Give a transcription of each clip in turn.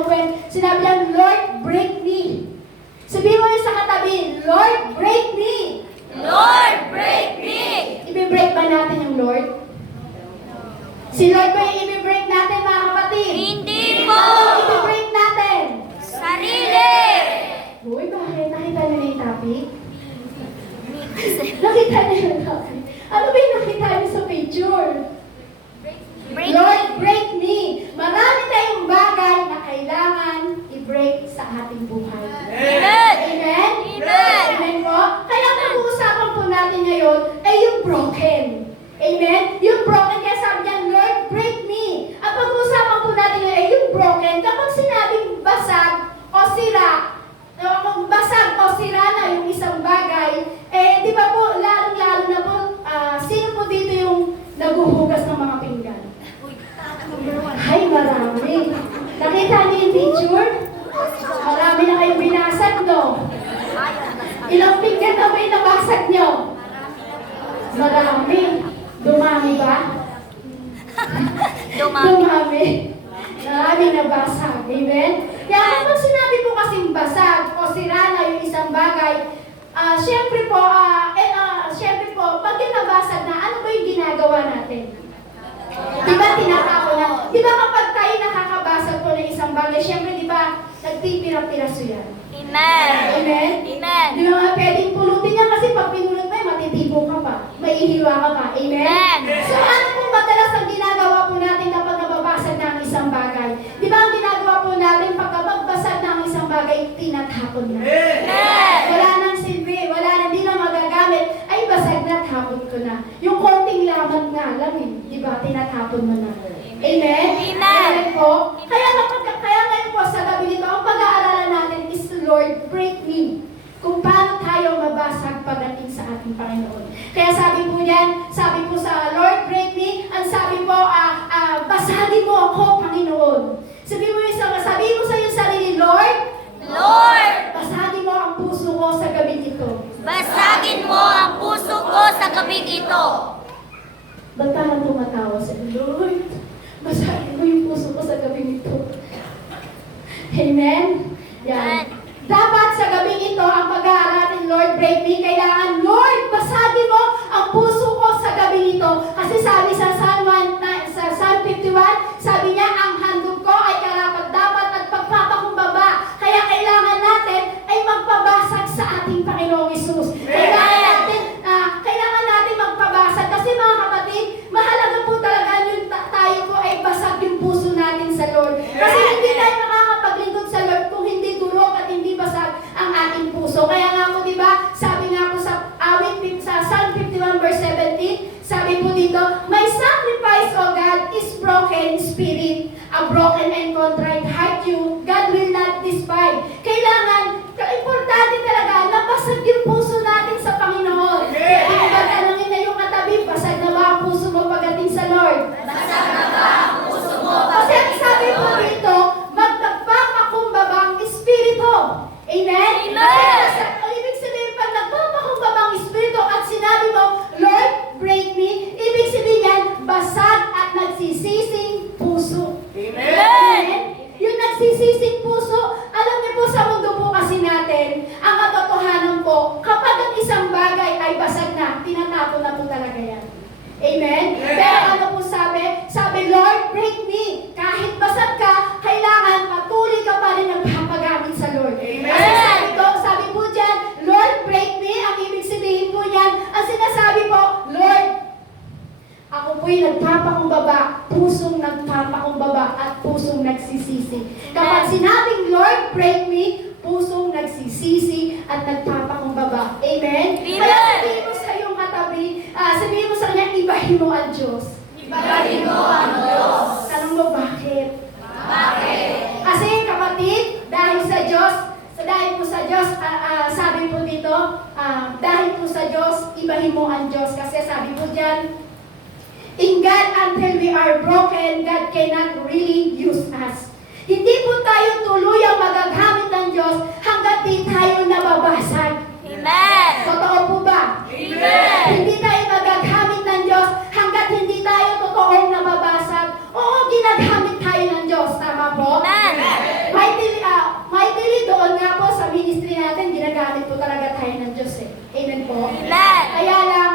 open. Sinabi niya, Lord, break me. Sabihin mo yun sa katabi, Lord, break me. Lord, break me. Ibe-break ba natin yung Lord? Si Lord ba yung ibe-break natin, mga kapatid? Hindi po. Ano ibe-break natin? Sarili. Uy, bakit? Nakita niyo na yung topic? Nakita niyo yung topic? Ano ba yung nakita niyo sa picture? Break Lord, break me. Marami tayong bagay na kailangan i-break sa ating buhay. Amen. Amen? Amen. Amen po? Kaya ang pag-uusapan po natin ngayon ay yung broken. Amen? Yung broken, kaya sabi niya, Lord, break me. Ang pag-uusapan po natin ngayon ay yung broken. Kapag sinabing basag o sira, kung basag o sira na yung isang bagay, di ba po, lalong-lalo na po, sino po dito yung naguhugas ng mga pinggan? Ay, marami. Nakita niyo yung picture? Marami na kayong binasag, no? Ilang pinggan na ba yung nabasag niyo? Marami. Dumami ba? Dumami. Marami nabasag. Amen? Kaya kapag sinabi po kasing basag o sira na yung isang bagay, syempre po, pag yung nabasag na, ano ba yung ginagawa natin? Di ba tinatapon na? Di ba kapag tayo nakakabasag po ng isang bagay, syempre di ba nagtipira-piraso yan? Amen. Amen? Amen. Di ba nga pwedeng pulutin yan kasi pag pinulot mo, matitibo ka pa, maihiwa ka pa. Amen? Amen. So ano po madalas ang ginagawa po natin kapag nababasag na ang isang bagay? Di ba ang ginagawa po natin pag magbasag na ang isang bagay, tinatapon na. Amen. Wala nang silbi, wala na, di na magagamit, ay basag na, tapon ko na. Yung konting laman nga lang di ba, tinatapon mo na. Amen? Amen. Amen po. Kaya ngayon po sa gabi nito, ang pag-aaralan natin is, Lord, break me. Kung paano tayo mabasag pagdating sa ating Panginoon. Kaya sabi po niyan, sabi po sa Lord, break me, ang sabi po, basagin mo ako, Panginoon. Sabi mo sa iyong sarili, Lord, Lord, basagin mo ang puso ko sa gabi nito. basagin mo ang puso ko sa gabing ito. Ba't parang tumatawa sa Lord? Basagin mo yung puso ko sa gabi nito. Amen? Yan. Dapat sa gabing ito, ang pag-aaralan, Lord, break me, kailangan, Lord, basagin mo ang puso ko sa gabing ito. Kasi sabi sa Psalm 51, sabi niya, ang handog ko ay karapat-dapat at pagpapakumbaba. Kaya kailangan natin ay magpabasag sa ating Panginoong Hesus. Kailangan natin magpabasag. Kasi mga kapatid, mahalaga po talaga yung tayo po ay basag yung puso natin sa Lord. Kasi hindi tayo makakapaglingkod sa Lord kung hindi durog at hindi basag ang ating puso. Kaya nga po, di ba, sabi nga po sa Psalm 51 verse 17, sabi po dito, my sacrifice, O God, is broken spirit. A broken and contrite heart God will not despise. Kailangan, importante talaga na basag yung puso natin sa Panginoon. Kaya tanongin na yung katabi, basag na ba ang puso mo pagdating sa Lord? Basag na ba ang puso mo? Kasi ang sabi po dito, magpagpapakumbaba ang espiritu. Amen? Amen. Ang ibig sabihin, pag nagpapakumbaba ang espiritu at sinabi mo, Lord, break me, ibig sabihin yan, basag at nagsisising puso. Amen. Yung nagsisising puso, alam niyo po sa mundo po kasi natin, ang katotohanan po, kapag ang isang bagay ay basag na, tinatapon na po talaga yan. Amen? Pero ano po sabi? Sabi, Lord, break me. Kahit basag ka, kailangan patuloy ka pa rin nagpapagamit sa Lord. Amen. Kasi sabi po dyan, Lord, break me. Ang ibig sabihin po yan, ang sinasabi po, Lord, ako po'y nagpapakumbaba, pusong nagpapakumbaba at pusong nagsisisi. Kapag sinabing, Lord, break me, pusong nagsisisi at nagpapakumbaba. Amen? Amen. Kaya sabihin mo sa iyong katabi, sabihin mo sa kanya, ibahin mo ang Diyos. Ibahin mo ang Diyos. Tanong mo, bakit? Bakit? Kasi kapatid, dahil po sa Diyos, sabi po dito, dahil po sa Diyos, ibahin mo ang Diyos. Kasi sabi po dyan, in God, until we are broken, God cannot really use us. Hindi po tayo tuluyang magagamit ng Diyos hanggat di tayo nababasag. Amen. Totoo po ba? Amen. Hindi tayo magagamit ng Diyos hanggat hindi tayo totoong nababasag. Oo, ginagamit tayo ng Diyos. Tama po? Amen. ministry natin, ginagamit po talaga tayo ng Diyos eh. Amen po? Amen. Kaya lang,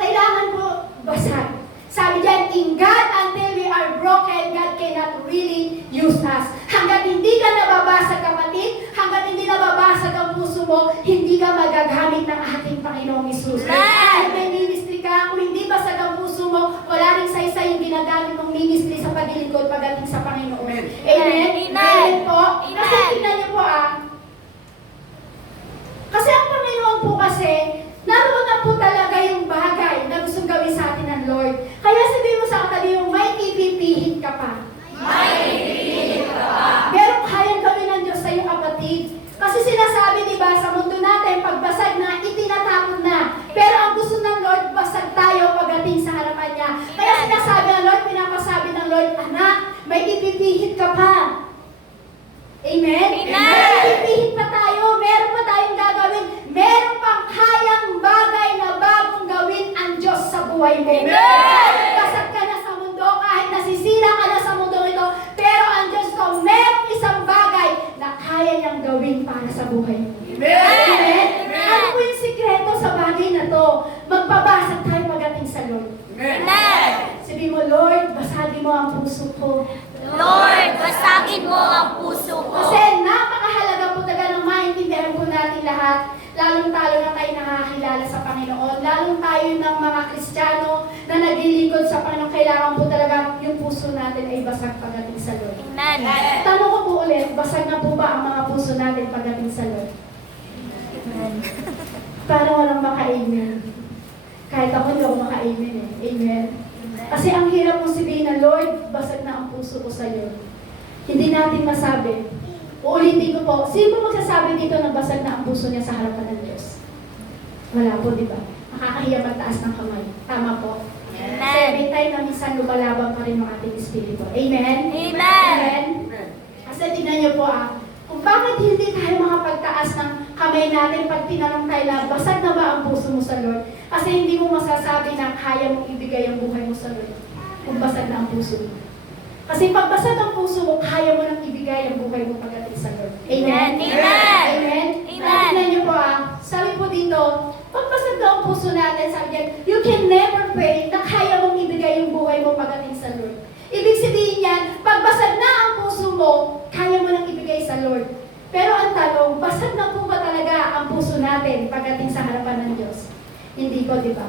kailangan po basag. Sabi diyan, in God, until we are broken, God cannot really use us. Hanggat hindi ka nababasag, kapatid, hanggat hindi nababasag ang puso mo, hindi ka magagamit ng ating Panginoong Isus. Kahit may ministry ka, kung hindi basag ang puso mo, wala rin sa yung ginagamit mong ministry sa paglilingkod pagdating sa Panginoon. Amen? Amen. Amen po? Amen. Kasi tingnan niyo po kasi ang Panginoon po kasi, naroon na po talaga yung bagay na gustong gawin sa atin ng Lord. Kaya sabihin mo sa katabi yung may ipipihit ka pa. Pero kayang gawin ng Diyos sa iyong kapatid. Kasi sinasabi, di ba, sa mundo natin, pagbasag na, itinatapon na. Pero ang gusto ng Lord, basag tayo pagdating sa harapan niya. Kaya sinasabi ng Lord, pinapasabi ng Lord, anak, may ipipihit ka pa. Amen? Amen. May ipipihit pa tayo. Meron pa tayong gagawin. Meron pang kayang bagay na bagong gawin ang Diyos sa buhay mo. Amen. Basag ka na sa mundo, kahit nasisira ka na sa mundo ito, pero ang Diyos ko, meron isang bagay na kaya niyang gawin para sa buhay mo. Amen? Ano po yung sikreto sa bagay na to? Magpabasag tayo pagdating sa Lord. Amen. Sabihin mo, Lord, basagin mo ang puso ko. Lord, basagin mo ang puso ko. Kasi napakahalaga po talaga ng maintindihan po natin lahat. Lalong-talo na tayo nakakilala sa Panginoon. Lalong tayo ng mga Kristiyano na naglilingkod sa Panginoon. Kailangan po talaga yung puso natin ay basag pagdating sa Lord. Amen. Tanong ko po ulit, basag na po ba ang mga puso natin pagdating sa Lord? Parang walang maka-amen. Kahit ako hindi ako maka-amen eh. Amen. Kasi ang hirap mong sabihin na, Lord, basag na ang puso ko sa iyo. Hindi natin masabi. Uulitin ko po, sino po magsasabi dito na basag na ang puso niya sa harapan ng Diyos? Wala po, di ba? Nakakahiya magtaas ng kamay. Tama po. Kasi may time na minsan lumalaban pa rin ang ating espiritu. Amen? Amen. Kasi tingnan niyo po kung bakit hindi tayo makapagtaas ng kamay natin pag tinanong tayo na basag na ba ang puso mo sa Lord? Kasi hindi mo masasabi na kaya mong ibigay ang buhay mo sa Lord kung basag na ang puso mo. Kasi pag basag ang puso mo, kaya mo nang ibigay ang buhay mo pagdating sa Lord. Amen? Amen. Amen? Amen. Tingnan niyo po sabi po dito, pag basag na ang puso natin, sabi niya, you can never pray na kaya mong ibigay yung buhay mo pagdating sa Lord. Ibig sabihin niyan, pag basag na ang puso mo, kaya mo nang ibigay sa Lord. Pero ang tanong, basag na po ba talaga ang puso natin pagdating sa harapan ng Diyos? Hindi po, di ba?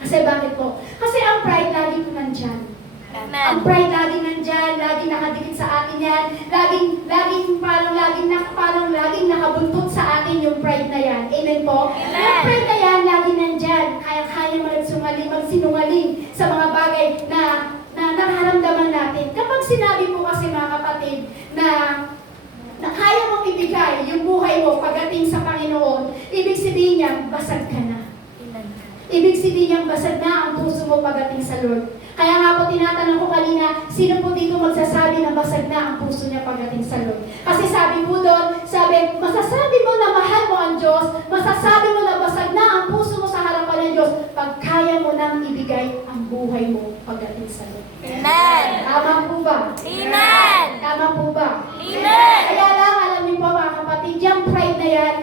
Kasi bakit po? Kasi ang pride lagi po nandyan. Ang Amen. pride laging nandyan, laging nakadikit sa atin yan, laging nakabuntot sa atin yung pride na yan. Amen po? Amen. Yung pride na yan, laging nandyan. Kaya magsinungaling sa mga bagay na nararamdaman natin. Kapag sinabi po kasi mga kapatid na kaya mong ibigay yung buhay mo pagdating sa Panginoon, ibig sabihin niya, basag ka na. Ibig sabihin niyang basag na ang puso mo pagdating sa Lord. Kaya nga po tinatanong ko kanina, sino po dito magsasabi na basag na ang puso niya pagdating sa Lord? Kasi sabi po doon, masasabi mo na mahal mo ang Diyos, masasabi mo na basag na ang puso mo sa harapan ng Diyos, pag kaya mo nang ibigay ang buhay mo pagdating sa Lord. Amen. Tama po ba? Amen. Tama po ba? Amen. Kaya lang, alam niyo po mga kapatid, yung pride na yan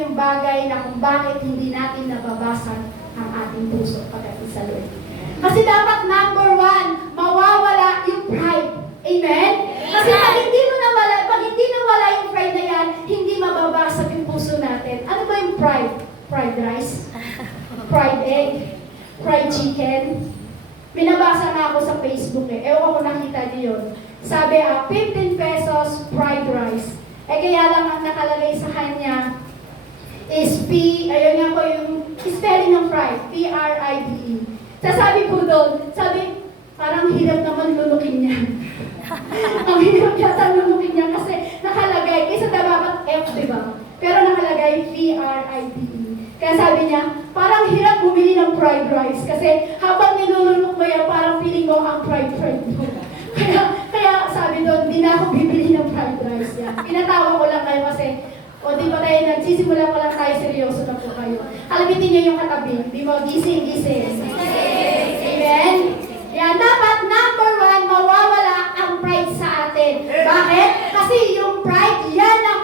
yung bagay na kung bakit hindi natin nababasag ang ating puso pagdating sa Lord. Kasi dapat number 1, mawawala yung pride. Amen? Kasi pag hindi nawala yung pride na yan, hindi mababasag yung puso natin. Ano ba yung pride? Fried rice? Fried egg? Fried chicken? Binabasa na ako sa Facebook Ewan ko nakita niyo yun. Sabi, 15 pesos fried rice. Kaya lang ang nakalagay sa kanya is ayun nga po yung spelling ng fried, P-R-I-D-E. Sabi po doon, parang hirap naman lulukin niya. Ang hirap yata lulukin niya kasi nakalagay, kaysa dapat F, diba? Pero nakalagay P-R-I-D-E. Kaya sabi niya, parang hirap bumili ng fried rice kasi habang nilulunok mo yan, parang feeling mo ang fried mo. Kaya sabi doon, di na ako bibili ng fried rice yan. Pinatawa ko lang kayo kasi di ba tayo nagsisimula ko lang tayo, seryoso na po kayo. Alabitin niyo yung katabi. Di ba? Gising. Amen? Yan, dapat number 1, mawawala ang pride sa atin. Bakit? Kasi yung pride, yan ang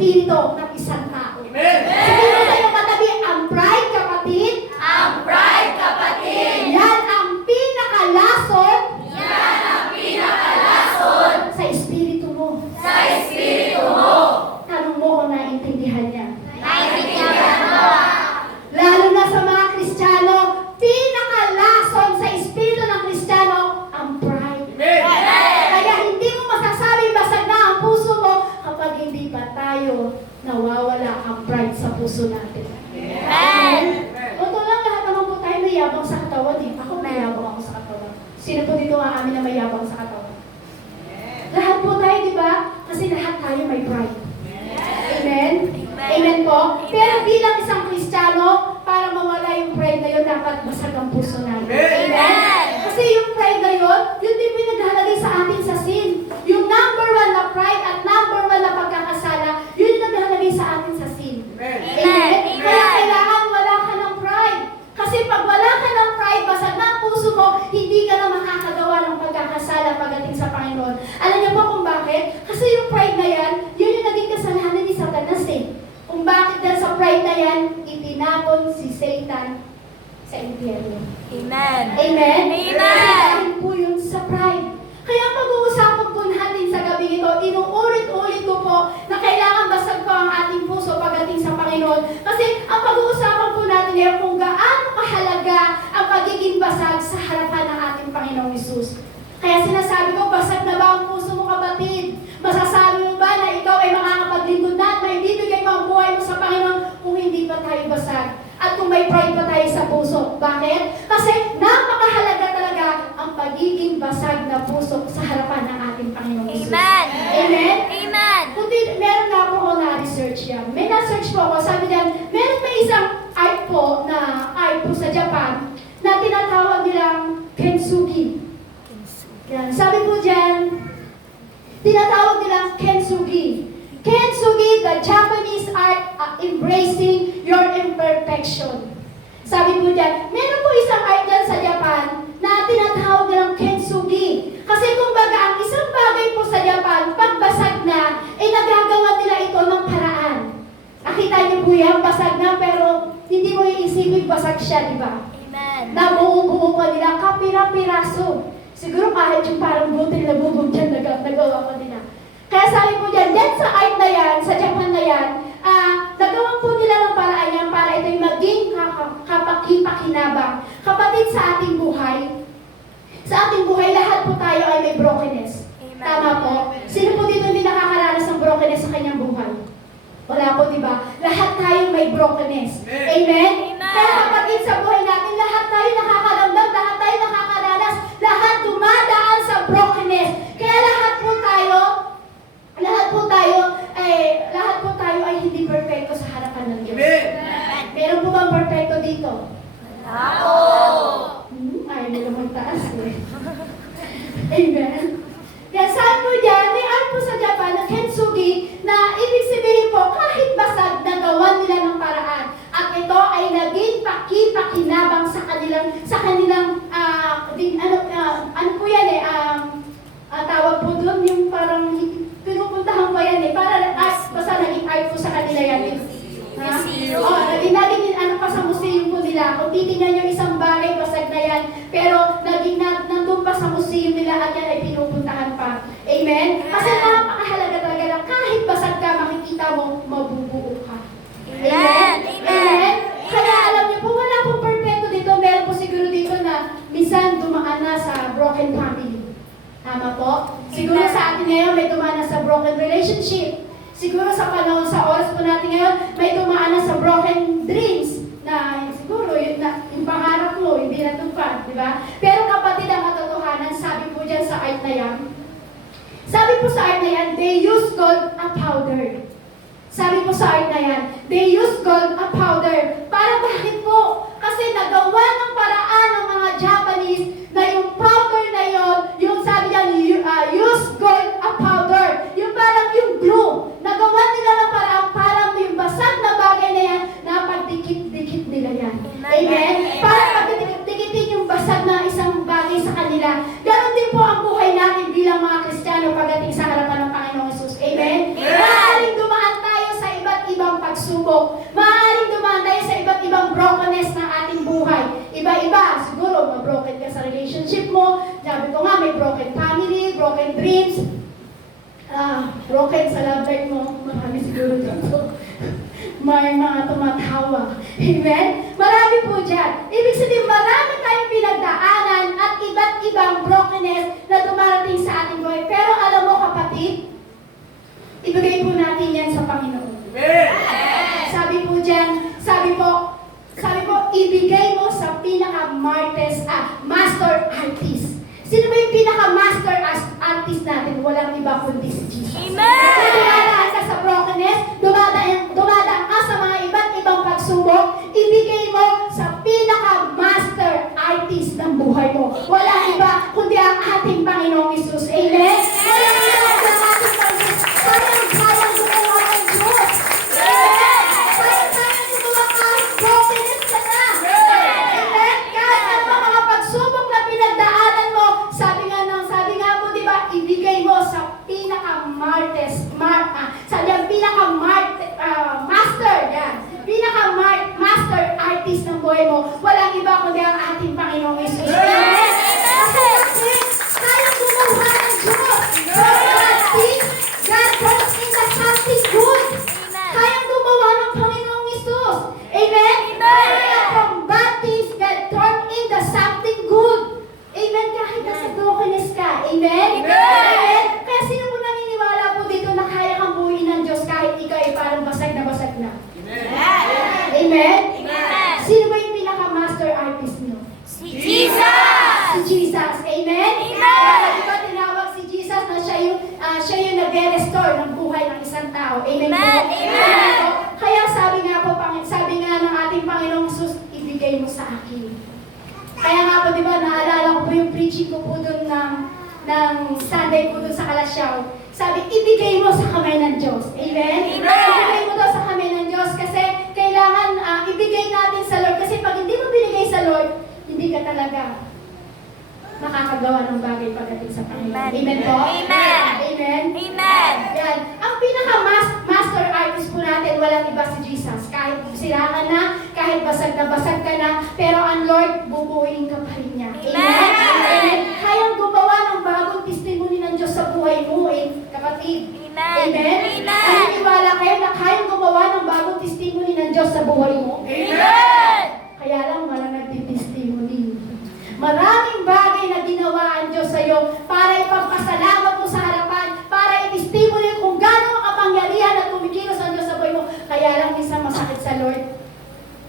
espiritu ng isang tao. Amen. Sabihin sa iyong katabi, ang pride, kapatid, Ang pride, kapatid. yan ang pinakalason Yan ang pinakalason sa espiritu mo. sa espiritu mo. Tanong mo kung naintindihan niya. Naintindihan mo. Lalo na sa mga Kristiyano, pinakalason sa espiritu ng Kristiyano ang pride. Amen. Kaya hindi mo masasabing basag na ang puso mo kapag hindi pa tayo nawawala ang pride sa puso natin. Amen. Totoo lang, lahat naman po tayo may yabang sa katawan. Eh. Ako may yabang ako sa katawan. Sino po dito ang amin na may yabang sa katawan? Lahat po tayo, di ba? Kasi lahat tayo may pride. Amen? Amen po? Pero bilang isang Kristiyano, para mawala yung pride na yun, dapat basag ang puso natin. Amen. Kasi yung pride na yun, yun din po yung naghahalagay sa atin sa sin. Yung number one na pride at number one na pagkakasala, yun yung naghahalagay sa atin sa sin. Amen. Amen? Amen. Kaya kailangan wala ka ng pride. Kasi pag wala ka ng pride, basag na ang puso mo, hindi ka na makakagawa ng pagkakasala pagdating sa Panginoon. Alam niyo po kung bakit? Kasi yung pride na yan, yun yung naging kasalanan ni Satanas eh. Kung bakit dahil sa pride na yan, itinapon si Satan sa impyerno. Amen. Amen? Amen. Kasi dahil po yun sa pride. Kaya pag-uusapan po natin sa gabi ito, inuulit-ulit ko po na kailangan basag po ang ating puso pagdating sa Panginoon. Kasi ang pag-uusapan po natin ngayon kung gaano kahalaga ang pagiging basag sa harapan ng ating Panginoong Hesus. Kaya sinasabi ko, basag na ba ang puso mo, kapatid? Masasabi mo ba na ikaw ay makakapaglingkod na at may bibigay mo ang buhay mo sa Panginoon kung hindi pa tayo basag? At kung may pride pa tayo sa puso. Bakit? Kasi napakahalaga talaga ang pagiging basag na puso sa harapan ng ating Panginoong Hesus. Amen. Amen? Amen. Kundi, meron nga po ako na-research yan. May na-search po ako. Sabi niyan, meron may isang art po sa Japan na tinatawag nilang kintsugi. Yan. Sabi po dyan, tinatawag nilang kintsugi. Kintsugi, the Japanese art embracing your imperfection. Sabi po dyan, meron po isang art dyan sa Japan na tinatawag nilang kintsugi. Kasi kumbaga, ang isang bagay po sa Japan, pagbasag na, nagagawa nila ito ng paraan. Nakita niyo po yan, basag na, pero hindi mo iisipin basag siya, di ba? Amen. Nabuo-buo pa nila, kapira-piraso. Siguro kahit yung parang butil na bubog dyan, nagawa pa nila. Kaya sabi po dyan sa art na yan, sa Japan na yan, nagawa po nila ng paraan yan para ito'y maging kapakipakinabang. Kapatid sa ating buhay, lahat po tayo ay may brokenness. Amen. Tama po? Sino po dito hindi nakakaranas ng brokenness sa kanyang buhay? Wala po, di ba? Lahat tayo may brokenness. Amen? Amen. Kaya kapatid sa buhay natin, lahat tayo nakakaramdam, lahat tayo nakakaranas, lahat dumadaan sa brokenness. Kaya lahat po tayo ay hindi perfecto sa harapan ng Diyos. Amen. Meron po bang perfecto dito? Ako. Ayaw nila magtaas eh. Amen. Kaya sabi po dyan, may art po sa Japan na kintsugi na ibig sabihin po kahit basag nagawan nila ng paraan. At ito ay naging pakipakinabang sa kanilang ano po yan eh, tawag po doon yung parang pinupuntahan pa yan eh, para basta naging art po sa kanila yan eh. Museum. Naging pa sa museum po nila. Kung titingnan nyo isang bagay, basag na yan. Pero nandun pa sa museum nila at yan ay pinupuntahan pa. Amen? Kasi napakahalaga talaga na kahit basag ka, makikita mo, mabubuo ka. Amen. Amen. Kaya alam niyo po, wala pong perfecto dito. Meron po siguro dito na minsan dumaan na sa broken family. Tama po? Siguro sa atin ngayon may dumaan na sa broken relationship. Siguro sa panahon, sa oras po natin ngayon, may dumaan na sa broken dreams na siguro yung pangarap mo, hindi natupad, di ba? Pero kapatid, ang katotohanan, sabi po dyan sa art na yan, they use gold a powder. Sabi po sa art na yan, they use gold a powder. Para bakit po? Kasi nagawa ng paraan ng mga Japanese na yung powder na yon, yung sabi niya, use gold a powder. Yung parang yung glue. Nagawa nila ng parang yung basag na bagay na yan, napagdikit-dikit nila yan. Amen? Para pagdikit-dikitin yung basag na isang bagay sa kanila. Ganon din po ang buhay natin bilang mga Kristiyano pagdating sa harapan ng Panginoong Hesus. Amen? Maaaring dumaan tayo Sabi ko nga, may broken family, broken dreams, broken sa love life mo. Marami siguro dito. May mga tumatawa. Amen? Marami po dyan. Ibig sabihin, marami tayong pinagdaanan at iba't ibang brokenness na dumarating sa ating buhay. Pero alam mo kapatid, ibigay po natin yan sa Panginoon. Sabi po dyan, sabi po, ibigay mo sa master artist. Sino ba yung pinaka-master artist natin? Walang iba kundi si Jesus. Amen! Kung dumadaan ka sa brokenness, dumadaan ka sa mga iba't ibang pagsubok, ibigay mo sa pinaka-master artist ng buhay mo. Walang iba kundi ang ating Panginoong Hesus. Amen? Walang iba kundi ang ating Panginoon. Kayang gumawa ng Diyos. Amen? Kayang gumawa kahit brokenness ka na. Amen? Kahit ang mga pagsubok na pinagdaanan mo, sabi nga po, di ba, ibigay mo sa master artist ng buhay mo. Walang iba kundi ang ating Panginoong Hesus. Amen? Kasi kayang gumawa ng Diyos. God turns into something good. Kayang gumawa ng Panginoong Hesus. Amen? Kaya from bad things, God turns into something good. Amen? Kahit nasa brokenness ka. Amen? Amen? Kaya sino po naniniwala po dito na kaya kang buuin ng Diyos kahit ikaw ay parang basag na basag na? Amen? Amen. Sino ba yung pinaka-master artist nyo? Si Jesus! Si Jesus. Amen? Amen. Di ba tinawag si Jesus na siya yung nag-restore ng buhay ng isang tao? Amen po? Amen. Amen. Po? Kaya sabi nga ng ating Panginoong Hesus, ibigay mo sa akin. Kaya nga po, di ba, naalala ko po yung preaching ko po doon ng Sunday po doon sa Kalasyaw. Sabi, ibigay mo sa kamay ng Diyos. Amen? Amen. Ibigay mo daw sa kamay ng Diyos kasi kailangan ibigay natin sa Lord. Kasi pag hindi mo binigay sa Lord, hindi ka talaga makakagawa ng bagay pagdating sa Panginoon. Amen. Amen po? Amen. Amen? Amen. Yan. Ang pinaka-master artist po natin, walang iba si Jesus. Kahit sira ka na, kahit basag ka na, pero ang Lord, bubuuin ka pa rin niya. Amen. Amen. Kayang gumawa ng bagong testimony ng Diyos sa buhay mo, kapatid. Amen. Amen. Amen. Naniniwala kayo na kayang gumawa ng bagong testimony ng Diyos sa buhay mo? Amen. Kaya lang, walang nagtitestimony. Maraming bagay na ginawa ang Diyos sa iyo para ipagpasalamat mo sa harapan, para i-testimony kung gaano kapangyarihan at kumikilos ang Diyos sa buhay mo. Kaya lang, minsan masakit sa Lord.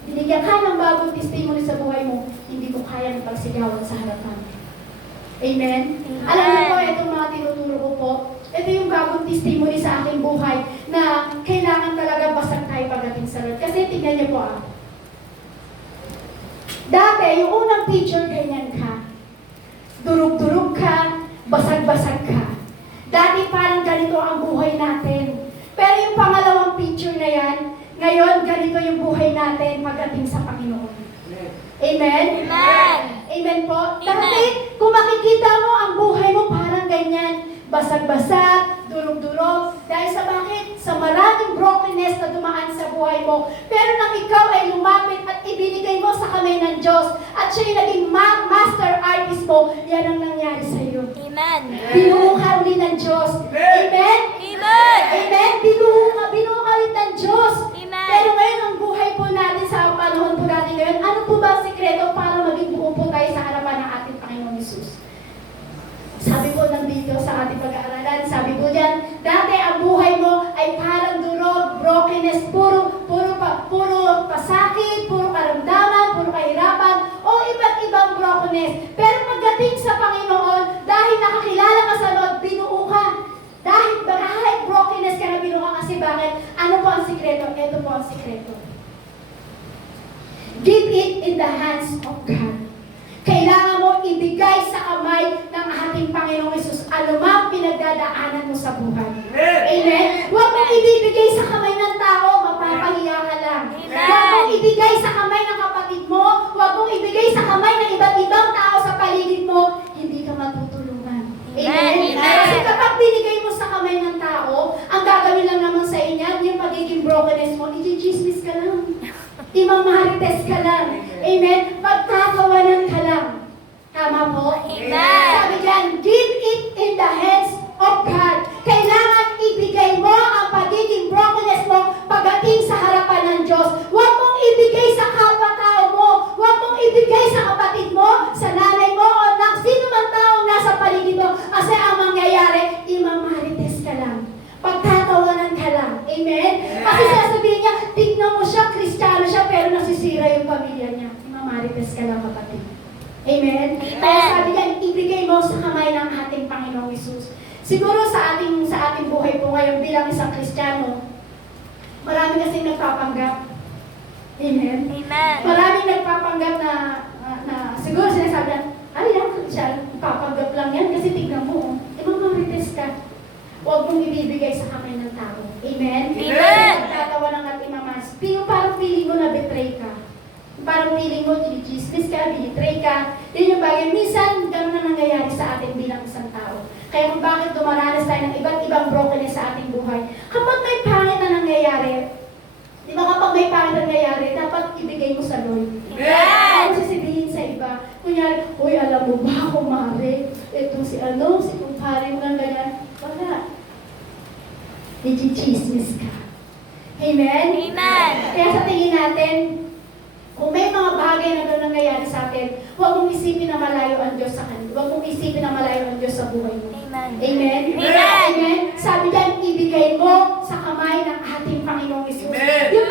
Binigyan ka ng bagong testimony sa buhay mo, hindi mo kaya ng pagsigawan sa harapan. Amen? Alam niyo po, itong mga tinuturo ko po, ito yung bagong testimony sa aking buhay na kailangan talaga basag tayo pagdating sa Lord. Kasi tingnan niyo po dati, yung unang picture, ganyan ka. Durug-durug ka, basag-basag ka. Dati parang ganito ang buhay natin. Pero yung pangalawang picture na yan, ngayon, ganito yung buhay natin pagdating sa Panginoon. Amen? Amen. Amen po? Amen. Dati, kung makikita mo ang buhay mo parang ganyan, basag-basag, durog-durog, dahil sa bakit? Sa maraming brokenness na dumaan sa buhay mo. Pero nang ikaw ay lumapit at ibinigay mo sa kamay ng Diyos, at siya yung naging master artist mo, yan ang nangyari sa iyo. Amen. Binuo ka ulit ng Diyos. Amen? Amen. Amen? Binuo ka ulit ng Diyos. Amen. Pero ngayon, ang buhay po natin sa panahon po natin ngayon, ano po ba ang sikreto para maging buo po tayo sa harapan ng ating Panginoong Hesus? Sabi po nandito sa ating pag-aaralan, sabi po dyan, dati ang buhay mo ay parang durog, brokenness, puro pasakit, puro karamdaman, puro kahirapan, o iba't ibang brokenness. Pero pagdating sa Panginoon, dahil nakakilala ka sa Lord, binuo ka. Dahil brokenness ka na binuo ka kasi bakit? Ano po ang sikreto? Ito po ang sikreto. Give it in the hands of God. Kailangan mo ibigay sa kamay ng ating Panginoong Hesus anumang pinagdadaanan mo sa buhay. Amen? Huwag mong ibibigay sa kamay ng tao, mapapahiya ka lang. Huwag mong ibigay sa kamay ng kapatid mo, huwag mong ibigay sa kamay ng iba't ibang tao sa paligid mo, hindi ka matutulungan. Amen? Amen. Kasi kapag binigay mo sa kamay ng tao, ang gagawin lang naman sa inyo, yung pagiging brokenness mo, i-chismis ka lang. Imamarites ka lang. Amen? Pagkakawanan ka lang. Tama po? Amen. the hands of God. Kailangan ibigay mo ang pagiging brokenness mo pagdating sa harapan ng Diyos. Huwag mong ibigay sa kapwa-tao mo. Huwag mong ibigay sa kapatid mo, sa nanay mo, o sino man taong nasa paligid mo. Kasi ang mangyayari, imamarites ka lang. Pagtatawanan ka lang. Amen? Kasi sasabihin niya, tignan mo siya, Kristiyano siya, pero nasisira yung pamilya niya. Imamarites ka lang, kapatid. Amen? Kaya sabi niya, ibigay mo sa kamay ng ating Panginoong Hesus. Siguro sa ating buhay po ngayon bilang isang Kristiyano, marami kasing nagpapanggap. Amen? Amen. Maraming nagpapanggap na siguro sinasabi niya, ay, siya, papanggap lang yan kasi tignan mo, mamarites ka. Huwag mong ibibigay sa kamay ng tao. Amen? Amen. Pagtatawa ng ating mamas. Parang feeling mo na betray ka. Parang feeling mo, chinichismis ka, binitray ka. Yun yung bagay. Minsan, gano'n na nangyayari sa atin bilang isang tao. Kaya kung bakit dumaranas tayo ng iba't ibang brokenness sa ating buhay. Kapag may pangit na nangyayari, di ba kapag may pangit na nangyayari, dapat ibigay mo sa Lord. Amen. Ano sasabihin sa iba? Kunyari, uy, alam mo ba, kumare, ito si kumpare mo lang ganyan. Wala. Nagchichismis ka. Amen? Amen. Kaya sa tingin natin, kung may mga bagay na doon nangyayari sa atin, huwag mong isipin na malayo ang Diyos sa kanila. Huwag mong isipin na malayo ang Diyos sa buhay mo. Amen. Amen? Amen. Amen? Sabi diyan, ibigay mo sa kamay ng ating Panginoong Hesus. Amen. Yung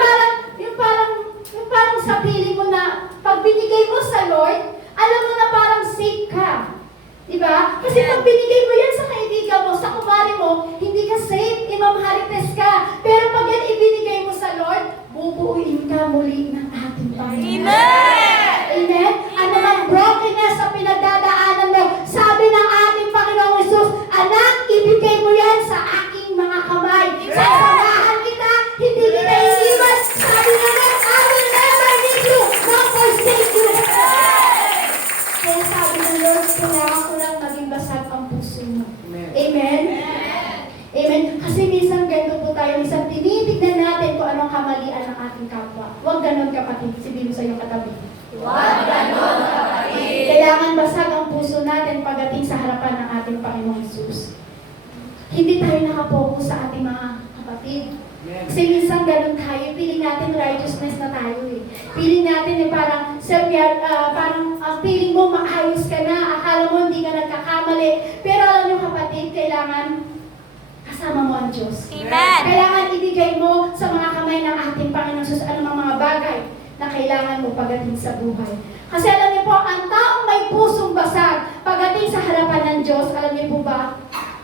parang sa piling mo na, pag binigay mo sa Lord, alam mo na parang safe ka. Diba? Kasi pag binigay mo yan sa kaibigan mo, sa kumari mo, hindi ka safe, imamarites ka. Pero pag yan ibinigay mo sa Lord, bubuuin ka muli ng ating Panginoon. Amen. Amen? Ano mang brokenness sa pinagdadaanan mo, sabi ng ating Panginoong Hesus, anak, ibigay mo yan sa aking mga kamay. Sasamahan kita, hindi kita iiwan. Sabi naman, I will never leave you, nor forsake you. Kaya sabi ng Lord, kailangan ko lang maging basag ang puso mo. Amen? Amen? Kasi minsan ganito po tayo, minsan tinitignan natin kung anong kamalian ng ating kapwa. Huwag ganon, kapatid. Sabihin mo sa iyong katabi. Huwag ganon, kapatid. Kailangan basag ang puso natin pagdating sa harapan ng ating Panginoong Hesus. Hindi tayo nakapokus sa ating mga kapatid. Kasi minsan ganun tayo, feeling natin righteousness na tayo eh. Feeling natin parang feeling mo maayos ka na, akala mo hindi ka nagkakamali. Pero alam niyo kapatid, kailangan kasama mo ang Diyos. Amen. Kailangan ibigay mo sa mga kamay ng ating Panginoon Sus anumang mga bagay na kailangan mo pagdating sa buhay. Kasi alam niyo po, ang taong may pusong basag pagdating sa harapan ng Diyos, alam niyo po ba,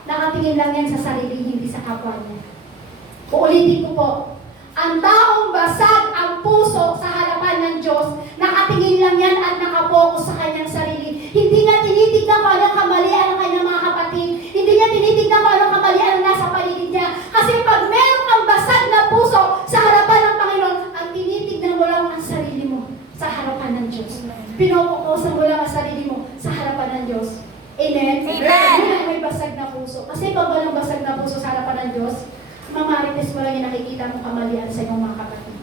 nakatingin lang yan sa sarili, hindi sa kapwa niya. Uulitin ko po, ang taong basag ang puso sa harapan ng Diyos, nakatingin lang yan at nakapokus sa kanyang sarili. Hindi niya tinitignan kung anong kamalian ng kanyang mga kapatid. Hindi niya tinitignan kung anong kamalian ang nasa paligid niya. Kasi pag meron kang basag na puso sa harapan ng Panginoon, ang tinitignan mo lang ang sarili mo sa harapan ng Diyos. Pinopokusan mo lang ang sarili mo sa harapan ng Diyos. Amen? Amen. Yun ang may basag na puso. Kasi pag walang basag na puso sa harapan ng Diyos, mamarites mo lang yung nakikita mong kamalian sa iyong mga kapatid.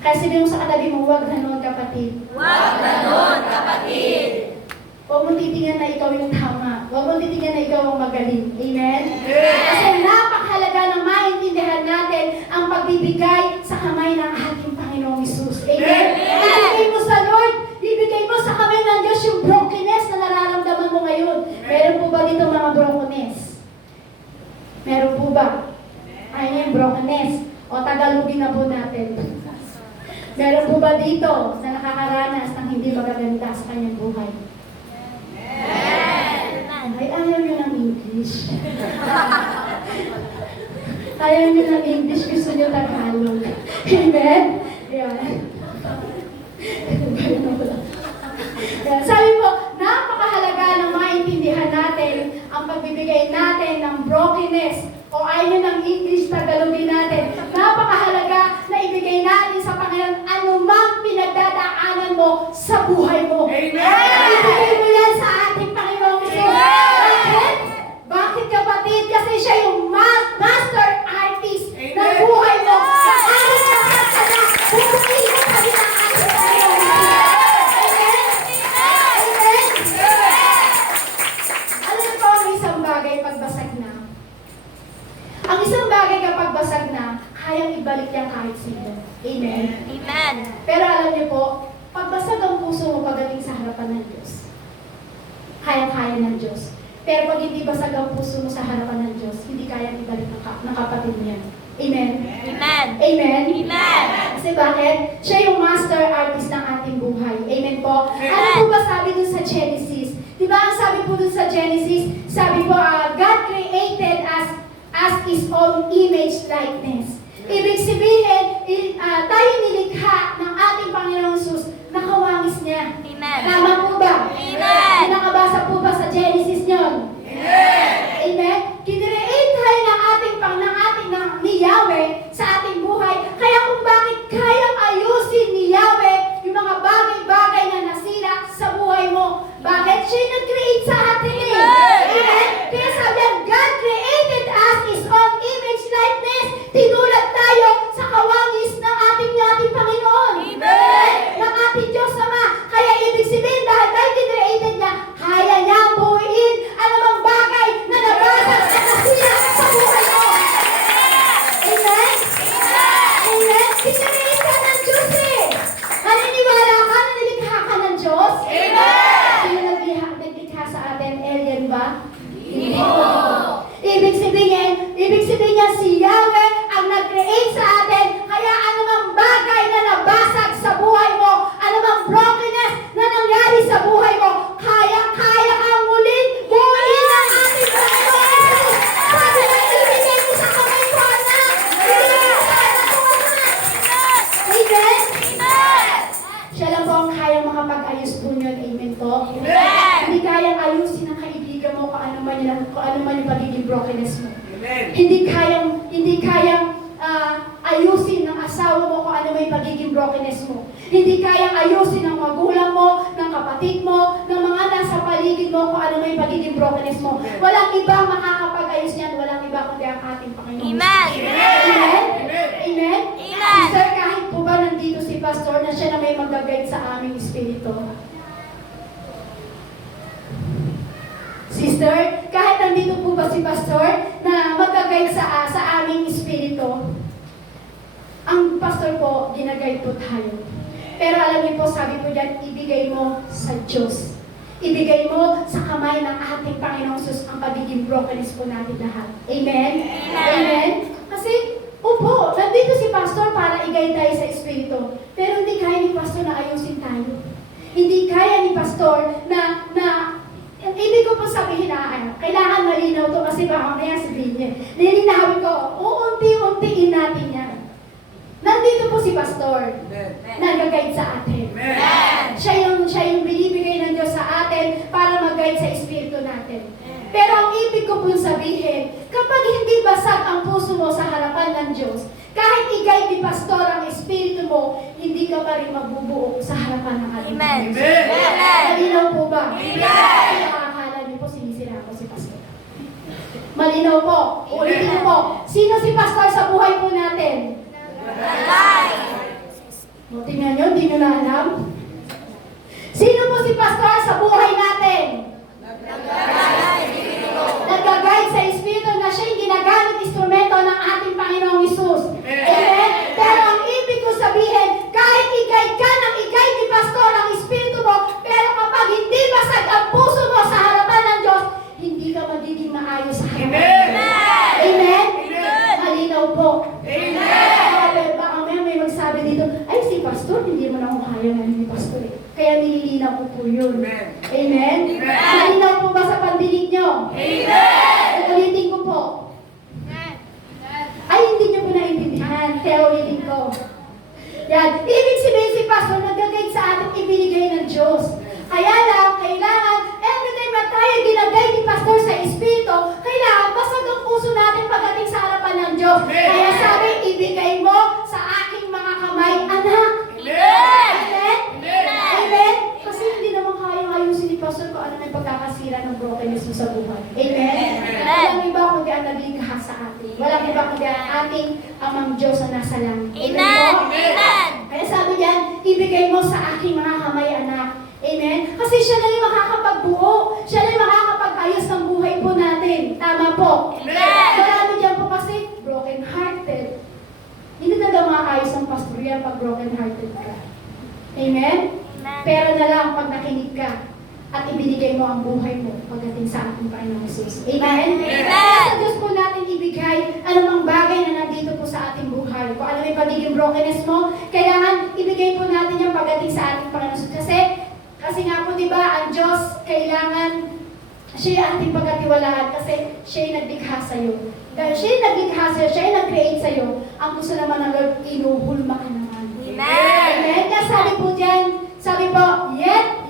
Kaya sabihin mo sa katabi mo, huwag ganon, kapatid. Huwag ganon, kapatid. Huwag mo titingnan na ikaw yung tama. Huwag mo titingnan na ikaw ang magaling. Amen? Kasi napakahalaga na maintindihan natin ang pagbibigay sa kamay ng ating Panginoong Hesus. Amen? Ibigay mo sa Lord, ibigay mo sa kamay ng Diyos yung brokenness na nararamdaman mo ngayon. Meron po ba dito mga brokenness? Meron po ba? Ayun yung brokenness. O Tagalogin na po natin. Meron po ba dito na nakakaranas ng hindi magaganda sa kanyang buhay? Ay, ayaw nyo ng English. Ayaw nyo ng English, gusto nyo Tagalog. Amen? Ayan. Sabi po, napakahalaga na maintindihan natin ang pagbibigay natin ng brokenness o ayaw ng English, Tagalogin natin. Napakahalaga na ibigay natin sa Panginoon anumang pinagdadaanan mo sa buhay mo. Amen! Ibigay mo yan sa ating Panginoong Hesus. Bakit? Bakit kapatid? Kasi siya yung master artist ng buhay mo. Sa ating nakasana, bumili mo kami ng ating Panginoong Hesus. Amen? Amen? Alam niyo po ang isang bagay pag Amen? Amen. Pero alam niyo po, pagbasag ang puso mo pagdating sa harapan ng Diyos, kaya-kaya ng Diyos. Pero pag hindi basag ang puso mo sa harapan ng Diyos, hindi kayang ibalik ng kapatid niya. Amen? Amen. Amen? Amen. Kasi bakit? Siya yung master artist ng ating buhay. Amen po? Ano po ba sabi dun sa Genesis? Di ba ang sabi po dun sa Genesis? Sabi po, God created us as His own image likeness. Ibig sabihin, tayo nilikha ng ating Panginoong Jesús na kawangis niya. Amen. Tama po ba? Amen. Nakabasa po ba sa Genesis niyon? Amen. Amen? Kinreate tayo ni Yahweh sa ating buhay. Kaya kung bakit kayang ayusin ni Yahweh yung mga bagay-bagay na nasira sa buhay mo. Bakit? Siya yung nag-create sa atin eh. Amen? Kaya sabi niya, God created us His own image likeness. Tinulad tayo sa kawangis ng ating Panginoon. Amen. Ng ating Diyos Ama. Kaya ibig sabihin, dahil tayo kinreated niya, kaya niya buuin anumang bagay na nabasag at nasira sa buhay mo. Amen? Amen? Kinreate ka ng Diyos eh. Naniniwala ka na nilikha ka ng Diyos? Amen. Sino naglikha sa atin? Alien ba? Hindi po. Ibig sabihin niya si Yahweh ang nag-create sa atin. Kaya anumang bagay na nabasag sa buhay mo, anumang brokenness na nangyari sa buhay mo, kaya kang muling buuin ng ating Panginoon Jesus. Sabi na ibigay mo sa kamay ko, anak. Ibigay mo sa anak ko, anak. Amen? Siya lang po ang kayang makapag-ayos po niyon. Amen po? Amen. Hindi kayang ayusin ng kaibigan mo kung ano man yung pagiging brokenness mo. Amen. Hindi kayang ayusin ng asawa mo kung ano may pagiging brokenness mo. Hindi kayang ayusin ng magulang mo, ng kapatid mo, ng mga nasa paligid mo kung ano may pagiging brokenness mo. Walang iba makakapag-ayos niyan, walang iba kundi ang ating Panginoon. Amen. Amen? Amen? Amen. Sister, kahit po ba nandito si Pastor na siya na may mag-guide sa aming espiritu? Sister, kahit nandito po ba si Pastor na mag-guide sa aming espiritu, ang Pastor po, ginaguide po tayo. Pero alam niyo po, sabi po dyan, ibigay mo sa Diyos. Ibigay mo sa kamay ng ating Panginoong Jesús ang pagiging brokenness po natin lahat. Amen? Amen? Kasi, opo, nandito si Pastor para i-guide tayo sa espiritu. Pero hindi kaya ni Pastor na ayusin tayo. Hindi kaya ni Pastor na ang ibig ko po sabihin na kailangan malinaw to kasi baka mamaya sabihin niya. Nilinawin ko, uunti-untiin natin yan. Nandito po si Pastor, nag-guide sa atin. Siya yung binibigay ng Diyos sa atin para mag-guide sa espiritu natin. Pero ang ibig ko po sabihin, kapag hindi basag ang puso mo sa harapan ng Diyos, kahit i-guide ni Pastor ang espiritu mo, hindi ka pa rin magbubuo sa harapan ng ating Amen. Diyos. Amen. Malinaw po ba? Amen. Nakakala niyo po, sinisira ko si Pastor. Malinaw po. Ulitin ko po. Sino si Pastor sa buhay po natin? O, tingnan nyo, hindi nyo na alam. Sino po si Pastor sa buhay natin? Nag-guide sa Espiritu na siya yung ginagamit instrumento ng ating Panginoong Hesus. Amen? Pero ang ibig ko sabihin, kahit i-guide ka ng i-guide ni Pastor ang Espiritu mo, pero kapag hindi basag ang puso mo sa harapan ng Diyos, hindi ka magiging maayos sa harapan. Amen? Malinaw po. Pero baka may magsabi dito, ay si Pastor, hindi mo na ako kaya nga ni Pastor eh. Kaya nililinaw ko po yun. Amen? Malinaw po ba sa pandinig nyo? Ulitin ko po. Ay, hindi nyo po naintindihan. Kaya ulitin ko. Yan. Ibig sabihin si Pastor, nag-guide sa atin ibinigay ng Diyos. Kaya lang, kailangan, every time na tayo ginagay ni Pastor sa Espiritu, kailangan basag ang puso natin pagdating sa harapan ng Diyos. Kaya sabi, ibigay mo sa aking mga kamay, anak. Amen? Amen? Kasi hindi naman kayang ayusin ni Pastor kung ano may pagkakasira ng brokenness mo sa buhay. Amen? Walang iba kundi ang naglikha sa atin. Walang iba kundi ang ating amang Diyos na nasa langit. Amen. po? Amen. Kaya sabi niyan, ibigay mo sa aking mga kamay, anak. Amen? Kasi siya na yung makakapagbuo. Siya na yung makakapag-ayos ng buhay po natin. Tama po? Amen. Marami dyan po kasi broken-hearted. Hindi talaga maayos ang pastor yan. broken-hearted ka. Amen? Pero na lang pag nakinig ka at ibinigay mo ang buhay mo pagdating sa ating Panginoong Jesus. Amen? Sa Diyos po natin ibigay anumang bagay na nandito po sa ating buhay. Kung ano may pagiging brokenness mo, kailangan ibigay po natin yung pagdating sa ating Panginoong Jesus. Kasi nga po, di ba, ang Diyos kailangan siya yung ating pagkatiwalaan kasi siya yung naglikha sa'yo. Dahil siya yung naglikha sa'yo, siya yung nag-create sa'yo, ang gusto naman ng Lord, inuhulma ka naman. Amen? Kaya sabi po dyan, sabi po, yet,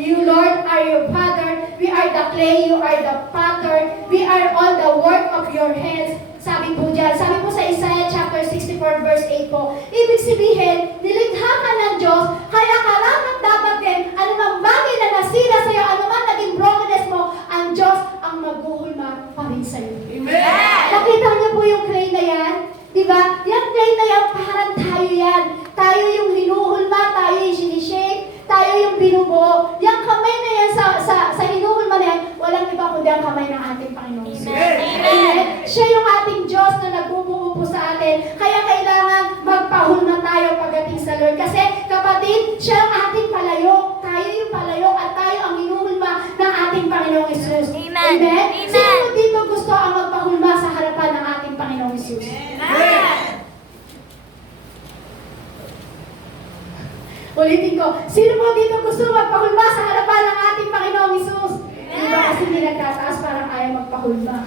you Lord are your Father, we are the clay, you are the potter, we are all the work of your hands. Sabi po dyan, sabi po sa Isaiah chapter 64 verse 8 po, ibig sabihin, nilikha ka ng Diyos, kaya karapat dapat din, anumang bagay na nasira sa'yo, anumang naging brokenness mo, ang Diyos ang maghuhulma pa rin sa'yo. Amen! Nakita niyo po yung clay na yan? Diba? Yung clay na yan, parang tayo yan. Tayo yung hinuhulma, tayo yung sinishape, tayo yung binubuo. Yung kamay na yan sa hinuhulma na yan, walang iba kundi ang kamay ng ating Panginoon. Amen. Siya yung ating Diyos na nagbubuo po sa atin. Kaya kailangan magpahulma tayo pagdating sa Lord. Kasi kapatid, siya ang ating palayok. Tayo yung palayok at tayo ang hinuhulma ng ating Panginoong Jesus. Amen. Amen. Amen. Sino dito gusto ang magpahulma sa harapan ng ating Panginoong Jesus? Ulitin ko, sino po dito gusto magpahulma sa harapan ng ating Panginoong Jesus? Diba kasi hindi nagtataas parang ayaw magpahulma?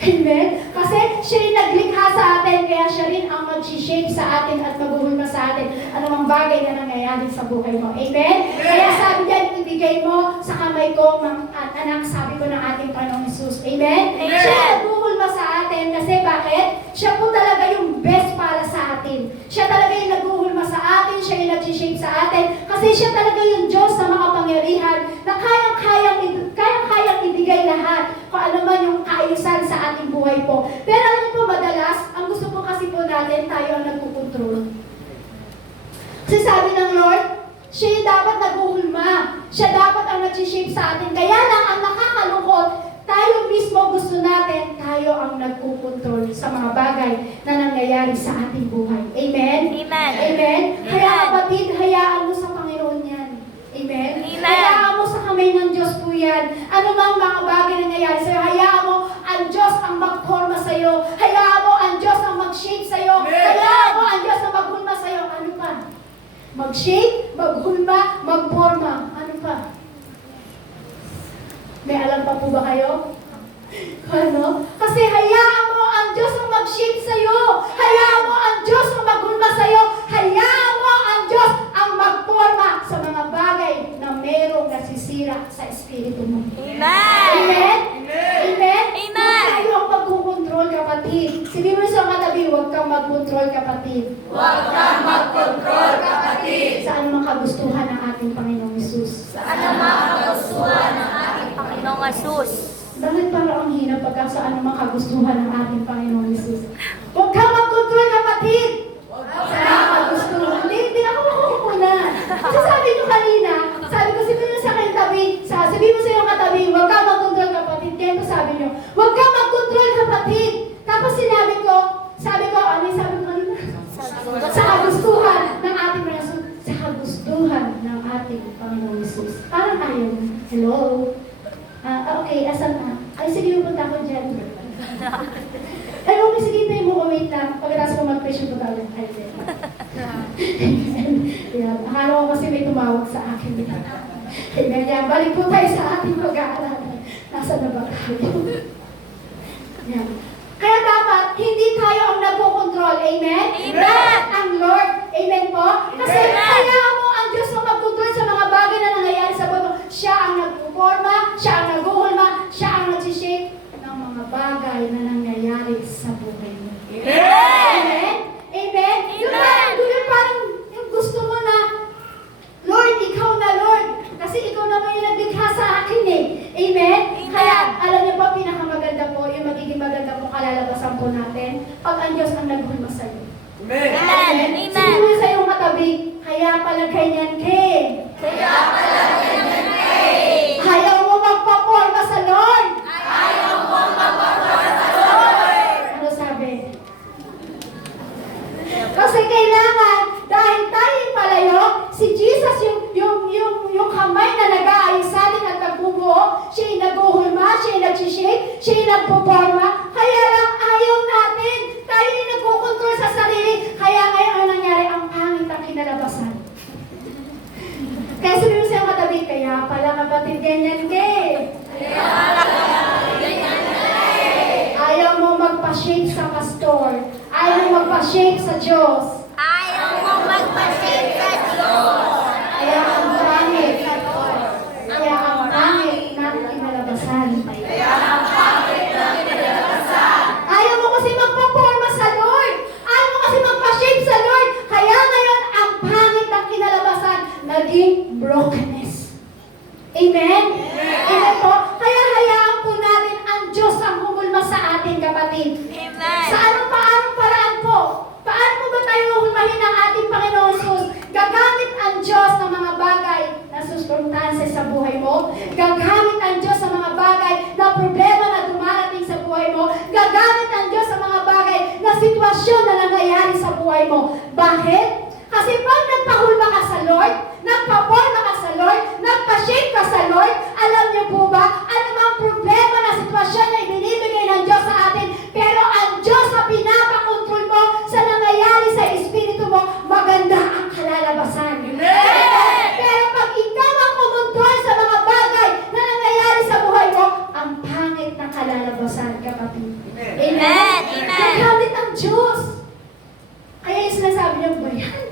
Amen? Kasi siya yung naglikha sa atin, kaya siya rin ang mag-shape sa atin at maghuhulma sa atin anumang bagay na nangyayari sa buhay mo. Amen? Kaya sabi diyan, ibigay mo sa kamay ko, anak, sabi ko ng ating Panginoong Jesus. Amen? Amen. Siya yung naghuhulma sa atin kasi bakit? Siya po talaga yung best para sa atin. Siya talaga yung naghuhulma sa atin, siya yung nag-shape sa atin, kasi siya talaga yung Diyos na makapangyarihan na kayang ibigay lahat kung ano man yung kaayusan sa ating buhay po. Pero alam niyo po, madalas, ang gusto po kasi po natin, tayo ang nagkukontrol. Kasi sabi ng Lord, siya yung dapat naghuhulma. Siya dapat ang nag-shape sa atin. Kaya lang, ang nakakalungkot, tayo mismo gusto natin, tayo ang nagkukontrol sa mga bagay na nangyayari sa ating buhay. Amen? Amen. Amen? Kaya Amen. kapatid, hayaan mo sa Panginoon yan. Amen? Amen. Hayaan mo sa kamay ng Diyos po yan. Ano mang mga bagay na nangyayari sa'yo, hayaan mo ang Diyos ang magporma sa'yo. Hayaan mo ang Diyos ang mag-shape sa'yo. Hayaan mo ang Diyos ang maghulma sa'yo. Ano pa? Mag-shape, maghulma, magporma. Ano pa? May alam pa po ba kayo? Ano? Kasi hayaan mo ang Diyos ang mag-shape sa'yo. Hayaan mo ang Diyos ang maghulma sa'yo. Hayaan mo ang Diyos ang magporma sa mga bagay na merong nasisira sa espiritu mo. Amen. Amen? Amen? Amen. Huwag tayo ang magkukontrol, kapatid. Sabihin mo sa katabi, huwag kang magkontrol, kapatid. Huwag kang magkontrol, kapatid. Sa anumang kagustuhan ng ating Panginoong Hesus. Sa anumang kagustuhan ng ating Panginoong Jesus. Bakit parang ang hina pagka sa anumang kagustuhan ng ating Panginoong Hesus? Huwag kang magkontrol, kapatid! Sa kagustuhan. Hindi ako makukuna. Kasi sabi nyo kanina, sabi ko, sabi nyo sa akin tabi, sabi mo sa iyong katabi, huwag kang magkontrol, kapatid. Kaya ito sabi nyo, huwag kang magkontrol, kapatid! Tapos sinabi ko, ano yung sabi ko kanina? Sa kagustuhan ng ating Panginoon Hesus. Sa kagustuhan ng ating Panginoong Hesus. Parang ayaw. Hello? Okay, asan na? Ay, sige, pupunta ako dyan. Ay, okay, sige, tayo mo, wait lang. Pagkatapos ko mag-pressure ko tayo. Ay, yeah. Akala ko kasi may tumawag sa akin. Amen. Yan, balik po tayo sa ating pag-aaral. Nasa na ba tayo? Yan. Kaya dapat, hindi tayo ang nagpo-control. Amen? Amen. Dapat ang Lord. Amen po? Kasi Amen. kaya mo ang Diyos ang mag-control sa mga bagay na nangyayari sa buhay mo. Siya ang nagpuporma, siya ang naguhulma, siya ang nag-shape ng mga bagay na nangyayari sa buhay mo. Amen? Amen? Yung parang yung gusto mo na, Lord, ikaw na Lord. Kasi ikaw naman yung naglikha sa akin eh. Amen? Amen. Kaya, alam niyo po, pinakamaganda po, yung magiging maganda po kalalabasan po natin, pag ang Diyos ang naghulma sa'yo. Amen. Amen. Sige mo sa iyong katabi, kaya pala ganyan, Ken. Kaya pala ganyan kay. Ayaw mo magpaporma sa Lord. Ayaw mo magpapagawa sa Lord. Ano sabi? Kasi kailangan, dahil nag-shape, siya yung nagpoporma. Kaya lang ayaw natin. Tayo yung nagkukontrol sa sarili. Kaya ngayon ano nangyari? Ang pangit ang kinalabasan. Kaya sabi mo sa'yo katabi, kaya pala kapatid ganyan ka eh. Ayaw mo magpa-shape sa pastor. Ayaw mo magpa-shape sa Diyos. Ayaw mo magpasip sa Diyos. Kaya ang pangit. Kaya ang pangit ng kinalabasan. Ayaw mo kasi magpa-forma sa Lord. Ayaw mo kasi magpa-shape sa Lord. Kaya ngayon, ang pangit ng kinalabasan, naging brokenness. Amen? Amen po? Kaya hayaan po natin ang Diyos ang humulma sa atin, kapatid. Amen. Sa anong paraan po? Paano po ba tayo hulmahin ang ating Panginoon Jesus? Gagamit ang Diyos ng mga bagay na sustanses sa buhay mo. Gagamit ang Diyos sa mga bagay na problema na dumarating sa buhay mo. Gagamit ang Diyos sa mga bagay na sitwasyon na nangyayari sa buhay mo. Bakit? Kasi pag nagpahulma ka sa Lord, nagpaporma ka sa Lord, nagpa-shape ka sa Lord, alam niyo po ba, ano mang problema na sitwasyon na ibinibigay ng Diyos sa atin, pero ang Diyos na pinapakontrol mo sa nangyayari sa espiritu mo, maganda ang kalalabasan. Pero pag ikaw ang kumontrol sa mga bagay na nangyayari sa buhay mo, ang pangit na kalalabasan, kapatid. Amen. Amen. Nagamit ang Diyos. Kaya yung sinasabi niya, ba yan?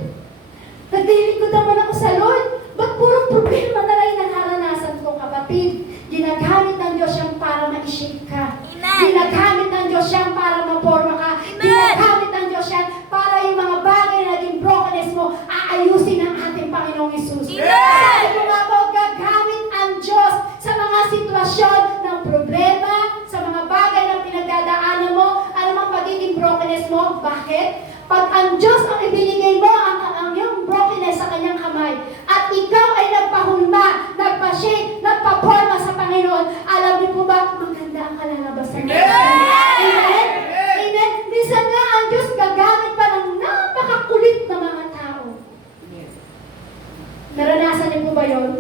Naglilingkod naman ako sa Lord. Ba't puro problema na lang yung nararanasan ko, kapatid? Ginagamit ng Diyos siyang para ma-shape ka. Amen. Ginagamit ng Diyos siyang para ma-forma ka. Amen. Ginagamit ng Diyos siyang para yung mga bagay na naging brokenness mo, aayusin ng ating Panginoong Isus. Amen. Sabi ko nga po, gagamit ang Diyos sa mga sitwasyon ng problema, sa mga bagay na pinagdadaanan mo, anumang pagiging brokenness mo. Bakit? Pag ang Diyos ang ibinigay mo ang iyong brokenness sa kanyang kamay, at ikaw ay nagpahulma, nagpa-shape, nagpa-forma sa Panginoon, alam niyo po ba, maganda ang kalalabasan. Amen? Amen? Minsan nga ang Diyos gagamit pa ng napakakulit na mga tao. Naranasan niyo po ba yun?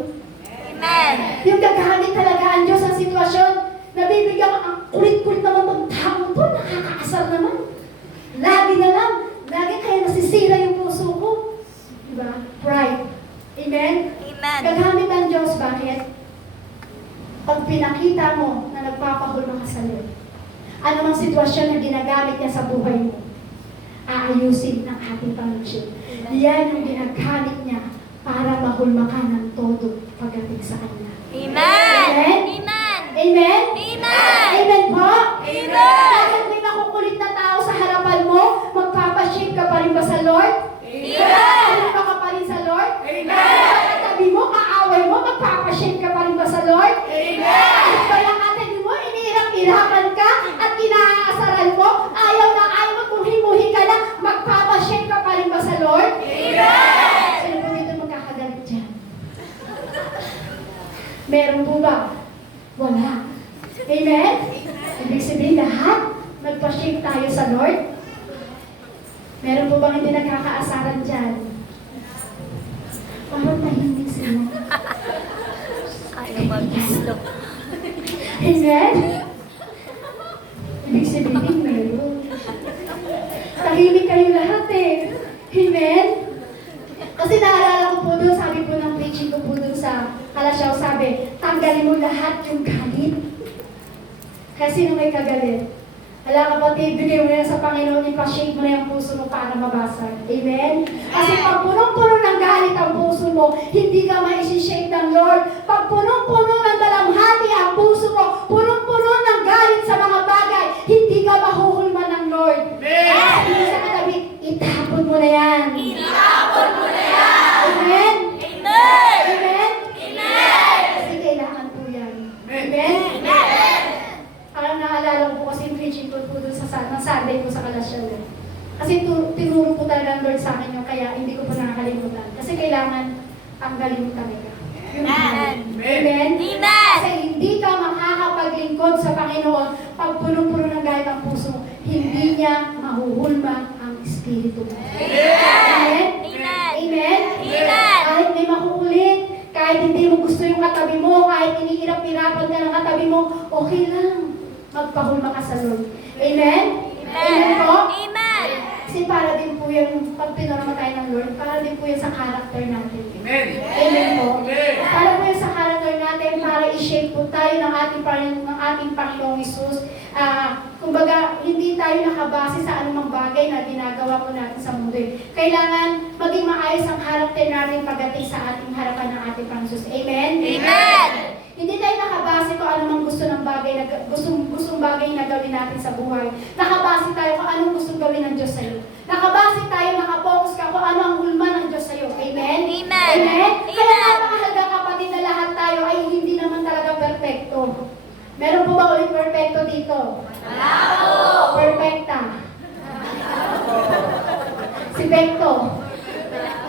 Amen. Yung gagamit talaga ang Diyos ang sitwasyon, nabibigyan ka ang kulit-kulit naman ng tao to, nakakaasar naman. Lagi na lang, lagi kaya nasisira yung puso ko. Diba? Pride. Amen? Amen. Gagamit ang Diyos, bakit? Pag pinakita mo na nagpapahulma ka sa Lord, anumang sitwasyon na ginagamit niya sa buhay mo, aayusin ng ating Panginoon. Yan yung ginagamit niya para mahulma ka ng todo pagdating sa Kanya. Amen. Amen? Amen. Amen? Amen. Amen po? Amen. Kahit may makukulit na tao sa harapan mo, magpapashape ka pa rin ba sa Lord? Amen. Ka pa rin sa Lord? Katabi mo, kaaway mo, magpapashape ka pa rin ba sa Lord? Kahit ba yung katabi mo, iniirap-irapan ka at inaasaran mo, ayaw na ayaw mo, kung himuhi ka na, magpapashape ka pa rin ba sa Lord? Sino po dito magkakagalit dyan? Meron po ba? Wala. Amen? Ibig sabihin lahat, magpa-shape tayo sa Lord. Meron po bang hindi nagkakaasaran dyan? Parang tahimik sila. Ayaw mag-gusto. Amen? Ibig sabihin meron. Tahimik kayo lahat eh. Amen? Kasi naalala ko po doon, sabi po ng preaching ko po doon sa Kalasyaw, sabi, tanggalin mo lahat yung galit. Kasi sino may kagalit? Hala kapatid, bigay mo na sa Panginoon, ipashake mo na yung puso mo para mabasag. Amen? Kasi pag punong-puno ng galit ang puso mo, hindi ka maisishake ng Lord. Pag punong-puno ng dalamhati ang puso mo, punong-puno ng galit sa mga bagay, hindi ka mahuhulma ng Lord. Sabi mo sa katabi, itapon mo na yan. Itapon mo na yan. Amen? Amen. Amen? Amen. Kasi kailangan po yan. Amen? Amen. Parang naalala ko kasi yung preaching ko po doon sa Sunday ko sa Kalasyaw. Kasi tinuro po talaga ng Lord sa akin yung kaya hindi ko po nakakalimutan. Kasi kailangan ang galing talaga. Amen. Amen? Amen. Kasi hindi ka makakapaglingkod sa Panginoon pag punong-puno ng galit ang puso mo. Hindi niya mahuhulma ang espiritu mo. Amen? Amen. Amen? Amen. Kahit may makukulit, kahit hindi mo gusto yung katabi mo, kahit iniirap-irapan ka ng katabi mo, okay lang. magpahulma ka sa Lord. Amen? Amen po? Amen. Kasi para din po yung pag pinorma tayo ng Lord, para din po yan sa character natin. Amen. Amen po? Amen. Para po yan sa character natin, para i-shape po tayo ng ating Panginoong Isus. Kumbaga, hindi tayo nakabase sa anumang bagay na ginagawa po natin sa mundo. Kailangan maging maayos ang character natin pagdating sa ating harapan ng ating Panginoong Isus. Amen? Amen. Hindi tayo nakabase kung anumang gusto ng bagay, gustong bagay na gawin natin sa buhay. Nakabase tayo kung anong gustong gawin ng Diyos sa'yo. Nakabase tayo, nakapokus ka kung ano ang hulma ng Diyos sa'yo. Amen? Amen. Amen? Kaya Amen. napakahalaga kapatid na lahat tayo ay hindi naman talaga perfecto. Meron po ba ulit perfecto dito? Wala po. Perfecta. Si Bekto.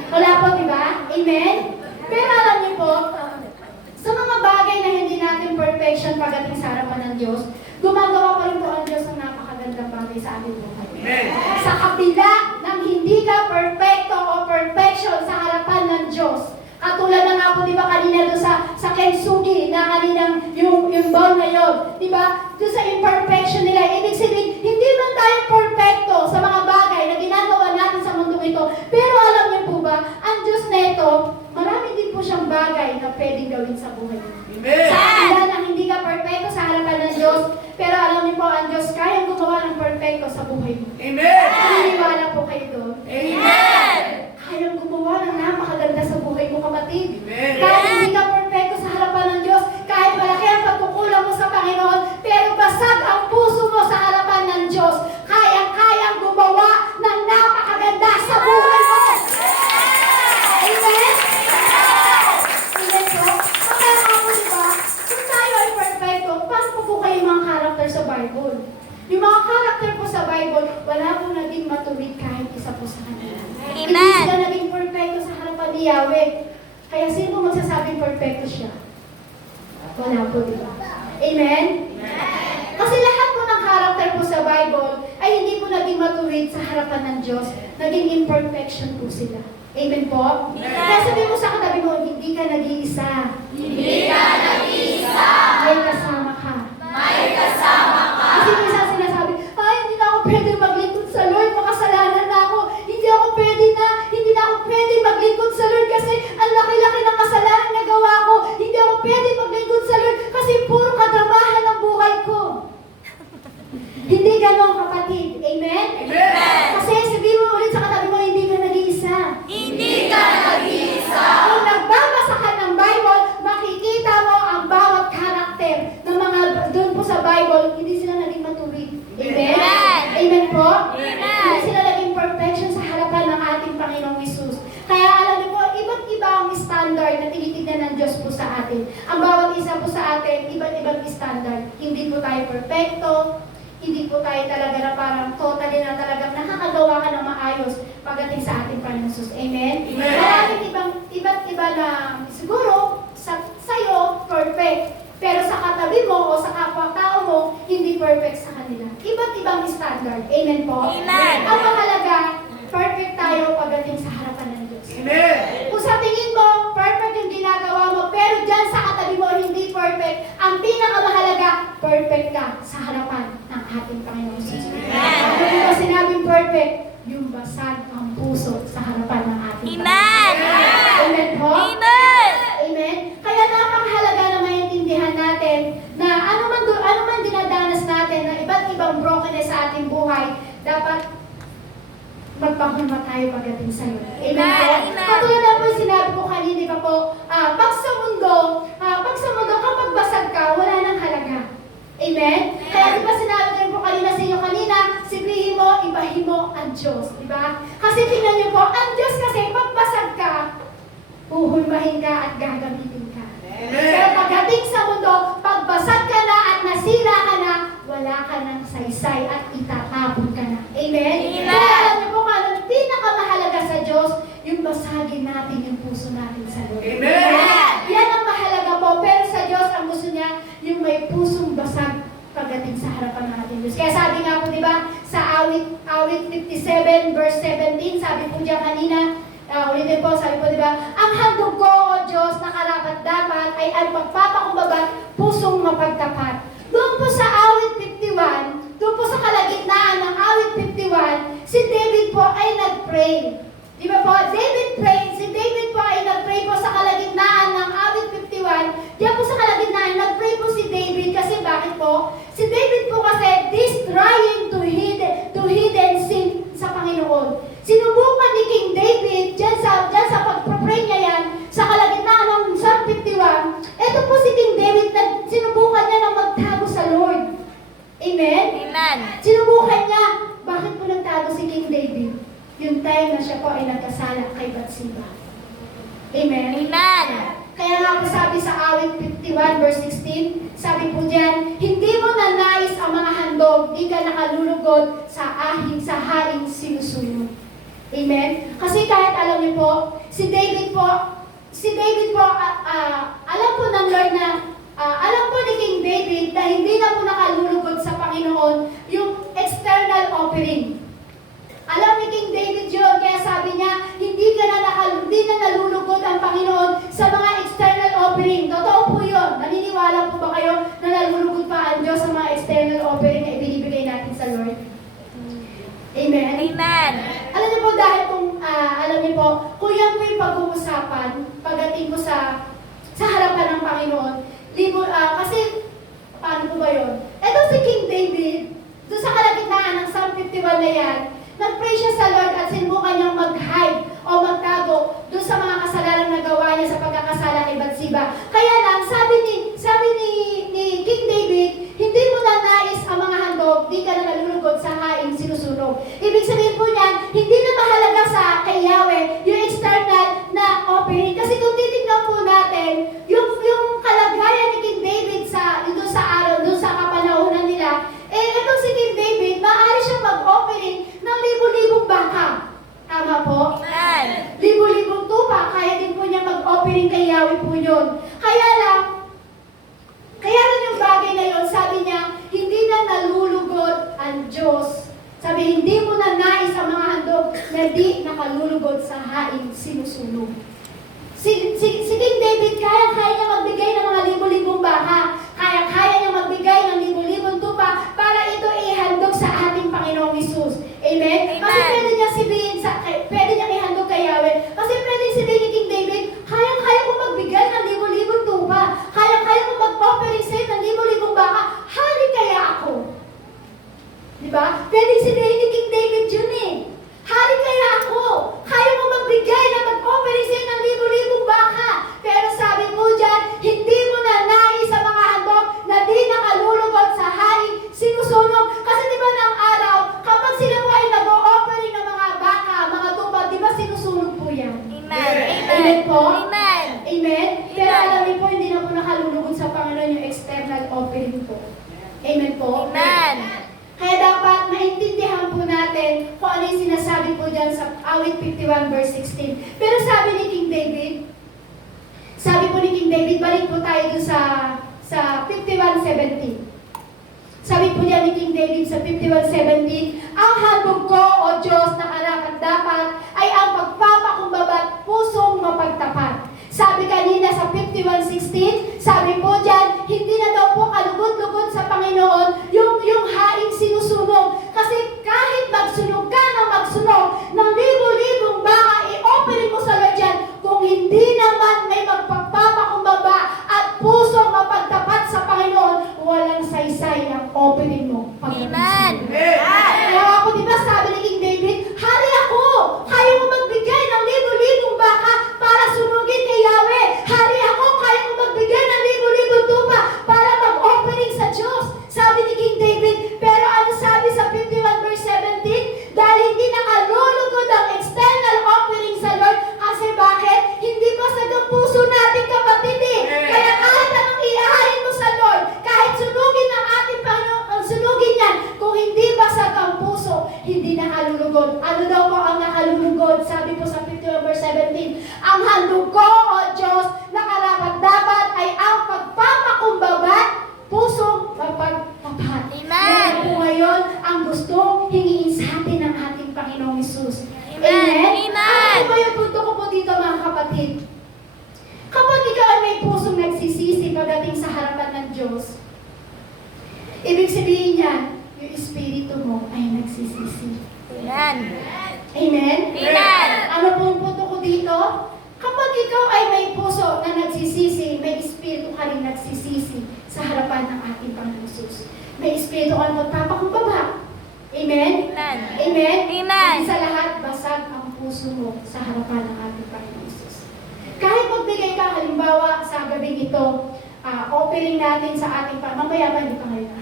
Wala po, di ba? Amen? Pero alam niyo po, sa mga bagay na hindi natin perfection pagdating sa harapan ng Diyos, gumagawa pa rin po ang Diyos ng napakagandang bagay sa ating buhay. Amen. Sa kabila ng hindi ka perfecto o perfection sa harapan ng Diyos, katulad na nga po, di ba, kanina doon sa Kensugi, na kaninang yung bowl na yun, di ba, doon sa imperfection nila, ibig sabihin, hindi man tayo perfecto sa mga bagay na ginagawa natin sa mundo ito, pero alam niyo po ba, ang Diyos na ito, marami din po siyang bagay na pwedeng gawin sa buhay. Amen. Sa kabila ng hindi ka perfecto sa harapan ng Diyos, pero alam niyo po, ang Diyos kayang gumawa ng perfecto sa buhay mo. Amen. Naniniwala po kayo doon? Amen. Kayang gumawa ng napakaganda sa buhay mo, kapatid. Amen. Kahit hindi ka perfecto sa harapan ng Diyos, kahit malaki ang pagkukulang mo sa Panginoon, pero basag ang puso mo sa harapan ng Diyos, kayang gumawa ng napakaganda sa buhay mo. Amen? Amen po? Kaya nga po, di ba? Kung tayo ay perfecto, paano po kayo yung mga character sa Bible? Yung mga character po sa Bible, wala po naging matuwid kahit isa po sa kanila. Amen. Hindi sila naging perfecto sa harapan ni Yahweh. Kaya sino po magsasabing perfecto siya? Wala po, di ba? Amen? Kasi lahat po ng character po sa Bible ay hindi po naging matuwid sa harapan ng Diyos. Naging imperfection po sila. Amen po? Kaya sabihin mo sa katabi mo, hindi ka nag-iisa. Hindi ka nag-iisa. May kasama ka. May kasama ka. Kasi minsan sinasabi, ay, hindi na ako pwede maglingkod sa Lord, makasalanan na ako. Hindi na ako pwede maglingkod sa Lord kasi ang laki-laki ng kasalanan na gawa ko. Hindi ako pwede maglingkod sa Lord kasi puro kadrabahan ang buhay ko. Hindi ganon, kapatid. Amen? Amen. Kasi sabihin mo ulit sa katabi mo, hindi ka nag-iisa. Hindi ka nag-iisa. Kung nagbabasa ka ng Bible, makikita mo ang bawat karakter ng mga doon po sa Bible, hindi sila naging matuwid. Amen? Amen. Amen po? Amen. Hindi sila naging perfection sa harapan ng ating Panginoong Isus. Kaya alam niyo po, iba't iba ang standard na tinitignan ng Diyos po sa atin. Ang bawat isa po sa atin, iba't ibang standard. Hindi po tayo perfecto, hindi po tayo talaga na parang totally na talagang nakakagawa ka ng maayos pagdating sa ating Panginoon Isus. Amen? Amen. Maraming iba't iba na siguro sa'yo, perfect. Pero sa katabi mo o sa kapwa-tao mo, hindi perfect sa kanila. Iba't ibang standard. Amen po? Amen. Ang mahalaga, perfect tayo pagdating sa harapan ng Diyos. Amen. Kung sa tingin mo, perfect yung ginagawa mo, pero dyan sa katabi mo, hindi perfect, ang pinakamahalaga, perfect ka sa harapan ng ating Panginoon Jesus. Ano yung ba sinabing perfect? Yung basag ang puso sa harapan ng ating Amen. Amen po? Amen. Amen? Kaya napakahalaga na maintindihan natin na ano man dinadanas natin na iba't ibang brokenness sa ating buhay, dapat magpahulma tayo pagdating sa iyo. Amen po? Amen. Katulad na po yung sinabi ko kanina, di ba po, pag sa mundo, kapag basag ka, wala nang halaga. Amen? Kaya di ba sinabi ko rin po kanina sa inyo kanina, sibrihin mo, ibahin mo ang Diyos. Di ba? Kasi tingnan niyo po, ang Diyos kasi, pag basag ka, huhulmahin ka at gagamitin ka. Pero pagdating sa mundo, pag basag ka na at nasira ka na, wala ka ng saysay at itatapon ka na. Amen? Amen. Kaya alam niyo po kung anong pinakamahalaga sa Diyos, yung basagin natin yung puso natin sa Lord. Amen. Yan ang mahalaga po. Pero sa Diyos, ang gusto niya, yung may pusong basag pagdating sa harapan ng ating Diyos. Kaya sabi nga po, di ba, sa awit 57 verse 17, sabi po diyan kanina, ulitin po, sabi po, di ba, ang handog ko, O Diyos, na karapat dapat ay ang pagpapakumbaba, pusong mapagtapat. Doon po sa awit po. Si David po kasi trying to hidden sin sa Panginoon. Sinubukan ni King David dyan sa pagpapray niya yan, sa kalagitnaan ng Psalm 51, ito po si King David na sinubukan niya na magtago sa Lord. Amen? Amen. Sinubukan niya. Bakit po nagtago si King David? Yung time na siya po ay nagkasala kay Bathsheba. Amen? Amen. Kaya nga po sabi sa awit 51 verse 16, sabi po diyan, hindi mo nanais ang mga handog, di ka nakalulugod sa haing sinusunod. Amen? Kasi kahit alam niyo po, si David po, alam po ng Lord na, alam po ni King David na hindi na po nakalulugod sa Panginoon yung external offering. Alam ni King David yun, kaya sabi niya, hindi na nalulugod ang Panginoon sa mga external offering. Totoo po yun. Naniniwala po ba kayo na nalulugod pa ang Diyos sa mga external offering na ibinibigay natin sa Lord? Amen? Amen. Alam niyo po, dahil alam niyo po, kung yan po yung pag-uusapan, pagdating po sa harapan ng Panginoon, kasi, paano po ba yun? Ito si King David, doon sa kalagitnaan ng Psalm 51 na yan, nag-pray siya sa Lord at sinubukan niyang mag-hide o magtago doon sa mga kasalanan na gawa niya sa pagkakasala kay Bathsheba. Kaya lang, sabi ni King David, hindi mo na nais ang mga handog, di ka na nalulugod sa haing sinusunog. Ibig sabihin po niyan, hindi na mahalaga sa kay Yahweh yung external na offering. Kasi kung titignan po natin, yung kalagayan ni King David doon sa araw, doon sa kapanahonan nila, itong si King David, maaari siyang mag-offering ng libo-libong baka. Tama po? Amen. Libo-libong tupa, kaya din po niya mag-offering kay Yahweh po yun. Kaya lang yung bagay na yun, sabi niya, hindi na nalulugod ang Diyos. Sabi, hindi mo na nais ang mga handog na di nakalulugod sa haing sinusunog. Si King David, kaya niya magbigay ng mga libo-libong baka. Kaya niya magbigay ng libo-libong tupa para ito ihandog sa ating Panginoong Hesus. Amen? Amen. Kasi pwede niya ihandog kay Yahweh. Kasi pwede sabihin ni King David, kaya ko magbigay ng libo-libong tupa. Kaya ko mag-offering sa'yo ng libo-libong baka. Hari kaya ako. Diba? Pwede sabihin ni King David yun eh. Hari kaya ako. Kaya mo magbigay na mag-offering sa'yo ng libo-libong baka. Pero sabi mo dyan, hindi mo na nais sa mga handog na di nakalulugod sa haing sinusunog. Kasi di ba ng araw, kapag sila po ay nag-o-offering ng mga baka, mga tupa, di ba sinusunog po yan? Amen. Amen po? Amen. Amen? Pero alam niyo po, hindi na po nakalulugod sa Panginoon yung external offering po. Amen po? Amen. Kaya dapat maintindihan po natin kung ano yung sinasabi po dyan sa awit 51 verse 16. Pero sabi ni King David, balik po tayo dun sa 51:17. Sabi po dyan ni King David sa 51:17, ang handog ko, O Diyos, na karapat-dapat ay ang pagpapakumbaba at pusong mapagtapat. Sabi kanina sa 51:16, sabi po dyan, hindi na daw po kalugod-lugod sa Panginoon yung haing sinusunog. Kasi kahit magsunog ka ng magsunog ng libo-libong baka, i-offering mo sa Lord dyan, kung hindi naman may magpagpapakumbaba at puso mapagtapat sa Panginoon, walang saysay ang offering mo. Amen. Kaya ako, di ba sabi ni King David, hari ako, kaya mo magbigay ng libo-libong baka para sunugin kay Yahweh. Hari ako, kaya mo magbigay ng libo-libong tupa para mag-offering sa Diyos. Sabi ni King David, pero ano sabi sa 51 verse 17? Dahil hindi nakalulugod ang external offering sa Lord. Kasi bakit? Hindi basag ang puso natin, kapatid eh. Kaya kahit anong iahain mo sa Lord, kahit sunugin ng ating Panginoon, ang sunugin yan, kung hindi basag ang puso, hindi nakalulugod. Ano daw po ang nakalulugod? Sabi po sa 51 verse 17, ang handog ko, O Diyos, na karapat-dapat ay ang pagpapakumbaba, pusong mapagtapat. Amen. Yan po ngayon ang gusto hingiin sa atin ng ating Panginoong Hesus. Amen. Amen. Ano ba yung punto ko po dito, mga kapatid? Kapag ikaw ay may pusong nagsisisi pagdating sa harapan ng Diyos, ibig sabihin yan, yung espiritu mo ay nagsisisi. Amen. Amen? Amen. Ano po yung punto ko dito? Kapag ikaw ay may puso na nagsisisi, may espiritu ka rin nagsisisi, sa harapan ng ating Panginoon Jesus. May Espiritu ka ng pagpapakumbaba. Amen? Amen. Amen? Amen. Sa lahat, basag ang puso mo sa harapan ng ating Panginoon Jesus. Kahit magbigay ka, halimbawa, sa gabing ito, offering natin sa ating mamaya ba, hindi pa ngayon.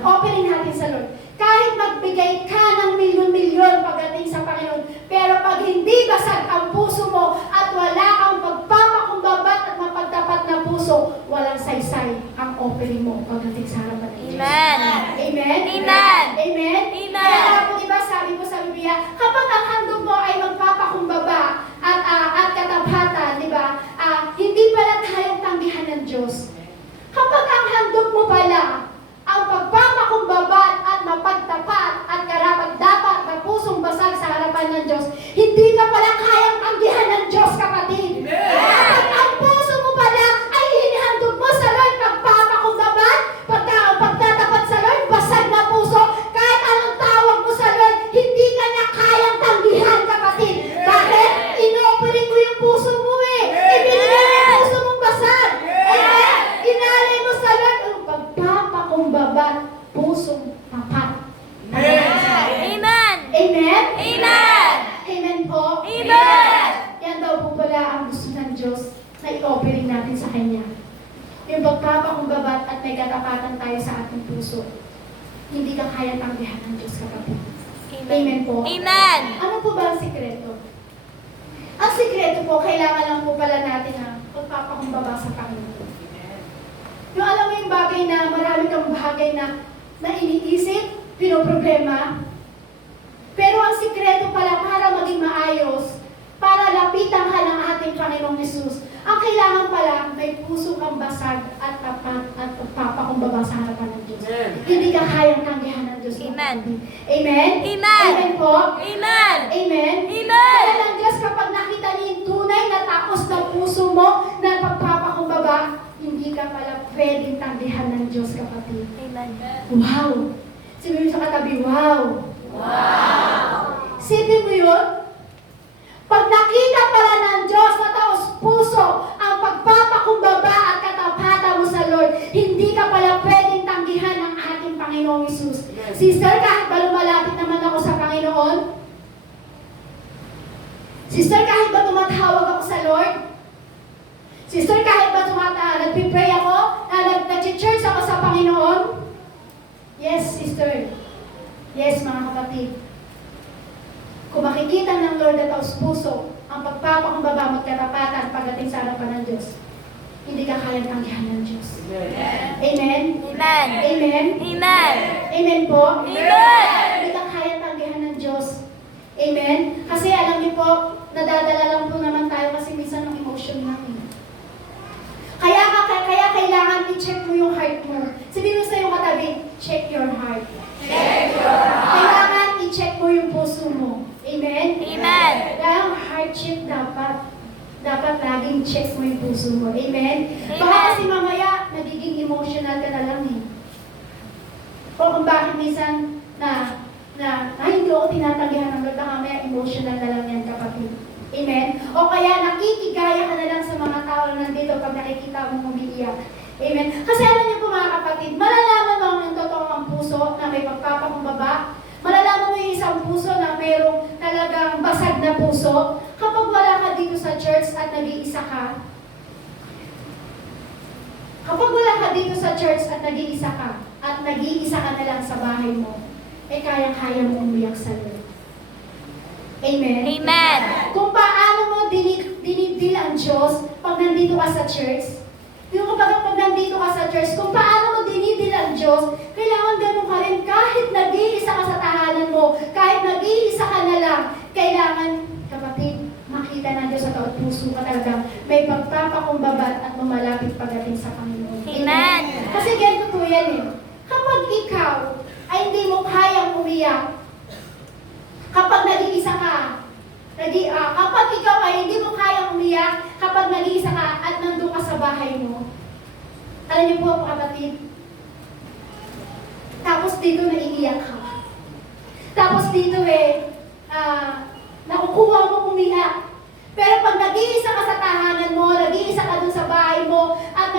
Offering natin sa Lord. Kahit magbigay ka ng milyon-milyon pagdating sa Panginoon, pero pag hindi basag ang puso mo at wala kang pagpapakumbabat at mapagtapat na puso, walang saysay ang offering mo pagdating sa harapan ng Diyos. Amen. Amen? Amen. Amen? Amen. Kaya nga po, diba, sabi po sa Biblia, kapag ang handog mo ay magpapakumbaba at katapatan, diba, hindi pala tayong tanggihan ng Diyos. Kapag ang handog mo pala, ang pagpapakumbabat at mapagtapat at karapat-dapat na pusong basag sa harapan ng Diyos, hindi ka pala kayang tanggihan ng Diyos, kapatid. Kapag ang puso mo pala ay hinihandog mo sa Lord, pagpapakumbabat, pagtatapat sa Lord, basag na puso, kahit anong tawag mo sa Lord, hindi ka na kayang tanggihan, kapatid. Bakit? Inopening mo yung puso mo eh. Ibinigay mo yung puso mong basag. Amen? Inalay mo sa Lord ang pagpapakumbabat, pusong tapat. Amen. Amen? Amen. Amen po? Amen. Yan daw po pala ang gusto ng Diyos na i-offering natin sa Kanya. Yung pagpapakumbabat at may katapatan tayo sa ating puso. Hindi ka kaya tanggihan ng Diyos, kapatid. Amen po? Amen. Ano po ba ang sikreto? Ang sikreto po, kailangan lang po pala natin na pagpapakumbaba sa Panginoon. Yung alam mo yung bagay na marami kang bagay na iniisip, pinoproblema. Pero ang sikreto pala para maging maayos, para lapitan ka ng ating Panginoong Jesus, ang kailangan pala may puso kang basag at tapat at pagpapakumbaba sa harapan ng Diyos. Hindi ka kayang tanggihan ng Diyos. Amen. Amen? Amen. Amen po? Amen. Amen? Amen. Kaya ng Diyos kapag nakita niya yung tunay na takos ng puso mo na pagpapakumbaba, hindi ka pala pwedeng tanggihan ng Diyos, kapatid. Amen. Wow! Sabi mo sa katabi, wow! Wow. Sipin mo yun? Pag nakita pala ng Diyos na taos puso ang pagpapakumbaba at katapatan mo sa Lord, hindi ka pala pwedeng tanggihan ng ating Panginoong Isus. Sister, kahit ba lumalapit naman ako sa Panginoon? Sister, kahit ba tumatawag ako sa Lord? Sister, kahit ba nagpipray ako, nag-church ako sa Panginoon? Yes, sister. Yes, mga kapatid. Kung makikita ng Lord at taos puso ang pagpapakumbaba magkatapatan pagdating sa harapan ng Diyos, hindi ka kayang tanggihan ng Diyos. Amen? Amen. Amen? Amen. Amen po? Amen. Hindi ka kayang tanggihan ng Diyos. Amen? Kasi alam niyo po, nadadala lang po naman tayo kasi minsan ng emotion namin. Kaya kailangan i-check mo yung heart mo. Sabihin mo sa iyong katabi, check your heart. Check your heart. Kailangan i-check mo yung puso mo. Amen? Amen. Kaya ang heart check dapat laging check mo yung puso mo. Amen? Baka Amen. kasi mamaya, nagiging emotional ka na lang eh. O kung bakit minsan hindi ako tinatanggihan ng Lord, baka mamaya emotional na lang yan, kapatid. Amen? O kaya nakikigaya ka na lang sa mga tao na nandito pag nakikita mong umiiyak. Amen? Kasi alam niyo po mga kapatid, malalaman mo ang totoong puso na may pagpapakumbaba. Malalaman mo yung isang puso na mayroong talagang basag na puso kapag wala ka dito sa church at nag-iisa ka. Kapag wala ka dito sa church at nag-iisa ka na lang sa bahay mo, eh kaya-kaya mo umiyak sa Lord. Amen? Amen. Kung paano mo dinidil ang Diyos pag nandito ka sa church, yung kapag nandito ka sa church, kung paano mo dinidil ang Diyos, kailangan ganun ka rin kahit nag-iisa ka sa tahanan mo, kahit nag-iisa ka na lang, kailangan, kapatid, makita ng Diyos sa taot puso ka talaga, may pagpapakumbabat at lumalapit pagdating sa Panginoon. Amen. Kasi ganito po yan eh. Kapag ikaw ay hindi mo kayang umiyak, kapag nag-iisa ka, kapag ikaw ay hindi mo kayang umiyak, kapag nag-iisa ka at nandun ka sa bahay mo, alam niyo po, kapatid, tapos dito naiiyak ka. Tapos dito nakukuha mo umiyak. Pero pag nag-iisa ka sa tahanan mo, nag-iisa ka dun sa bahay mo, at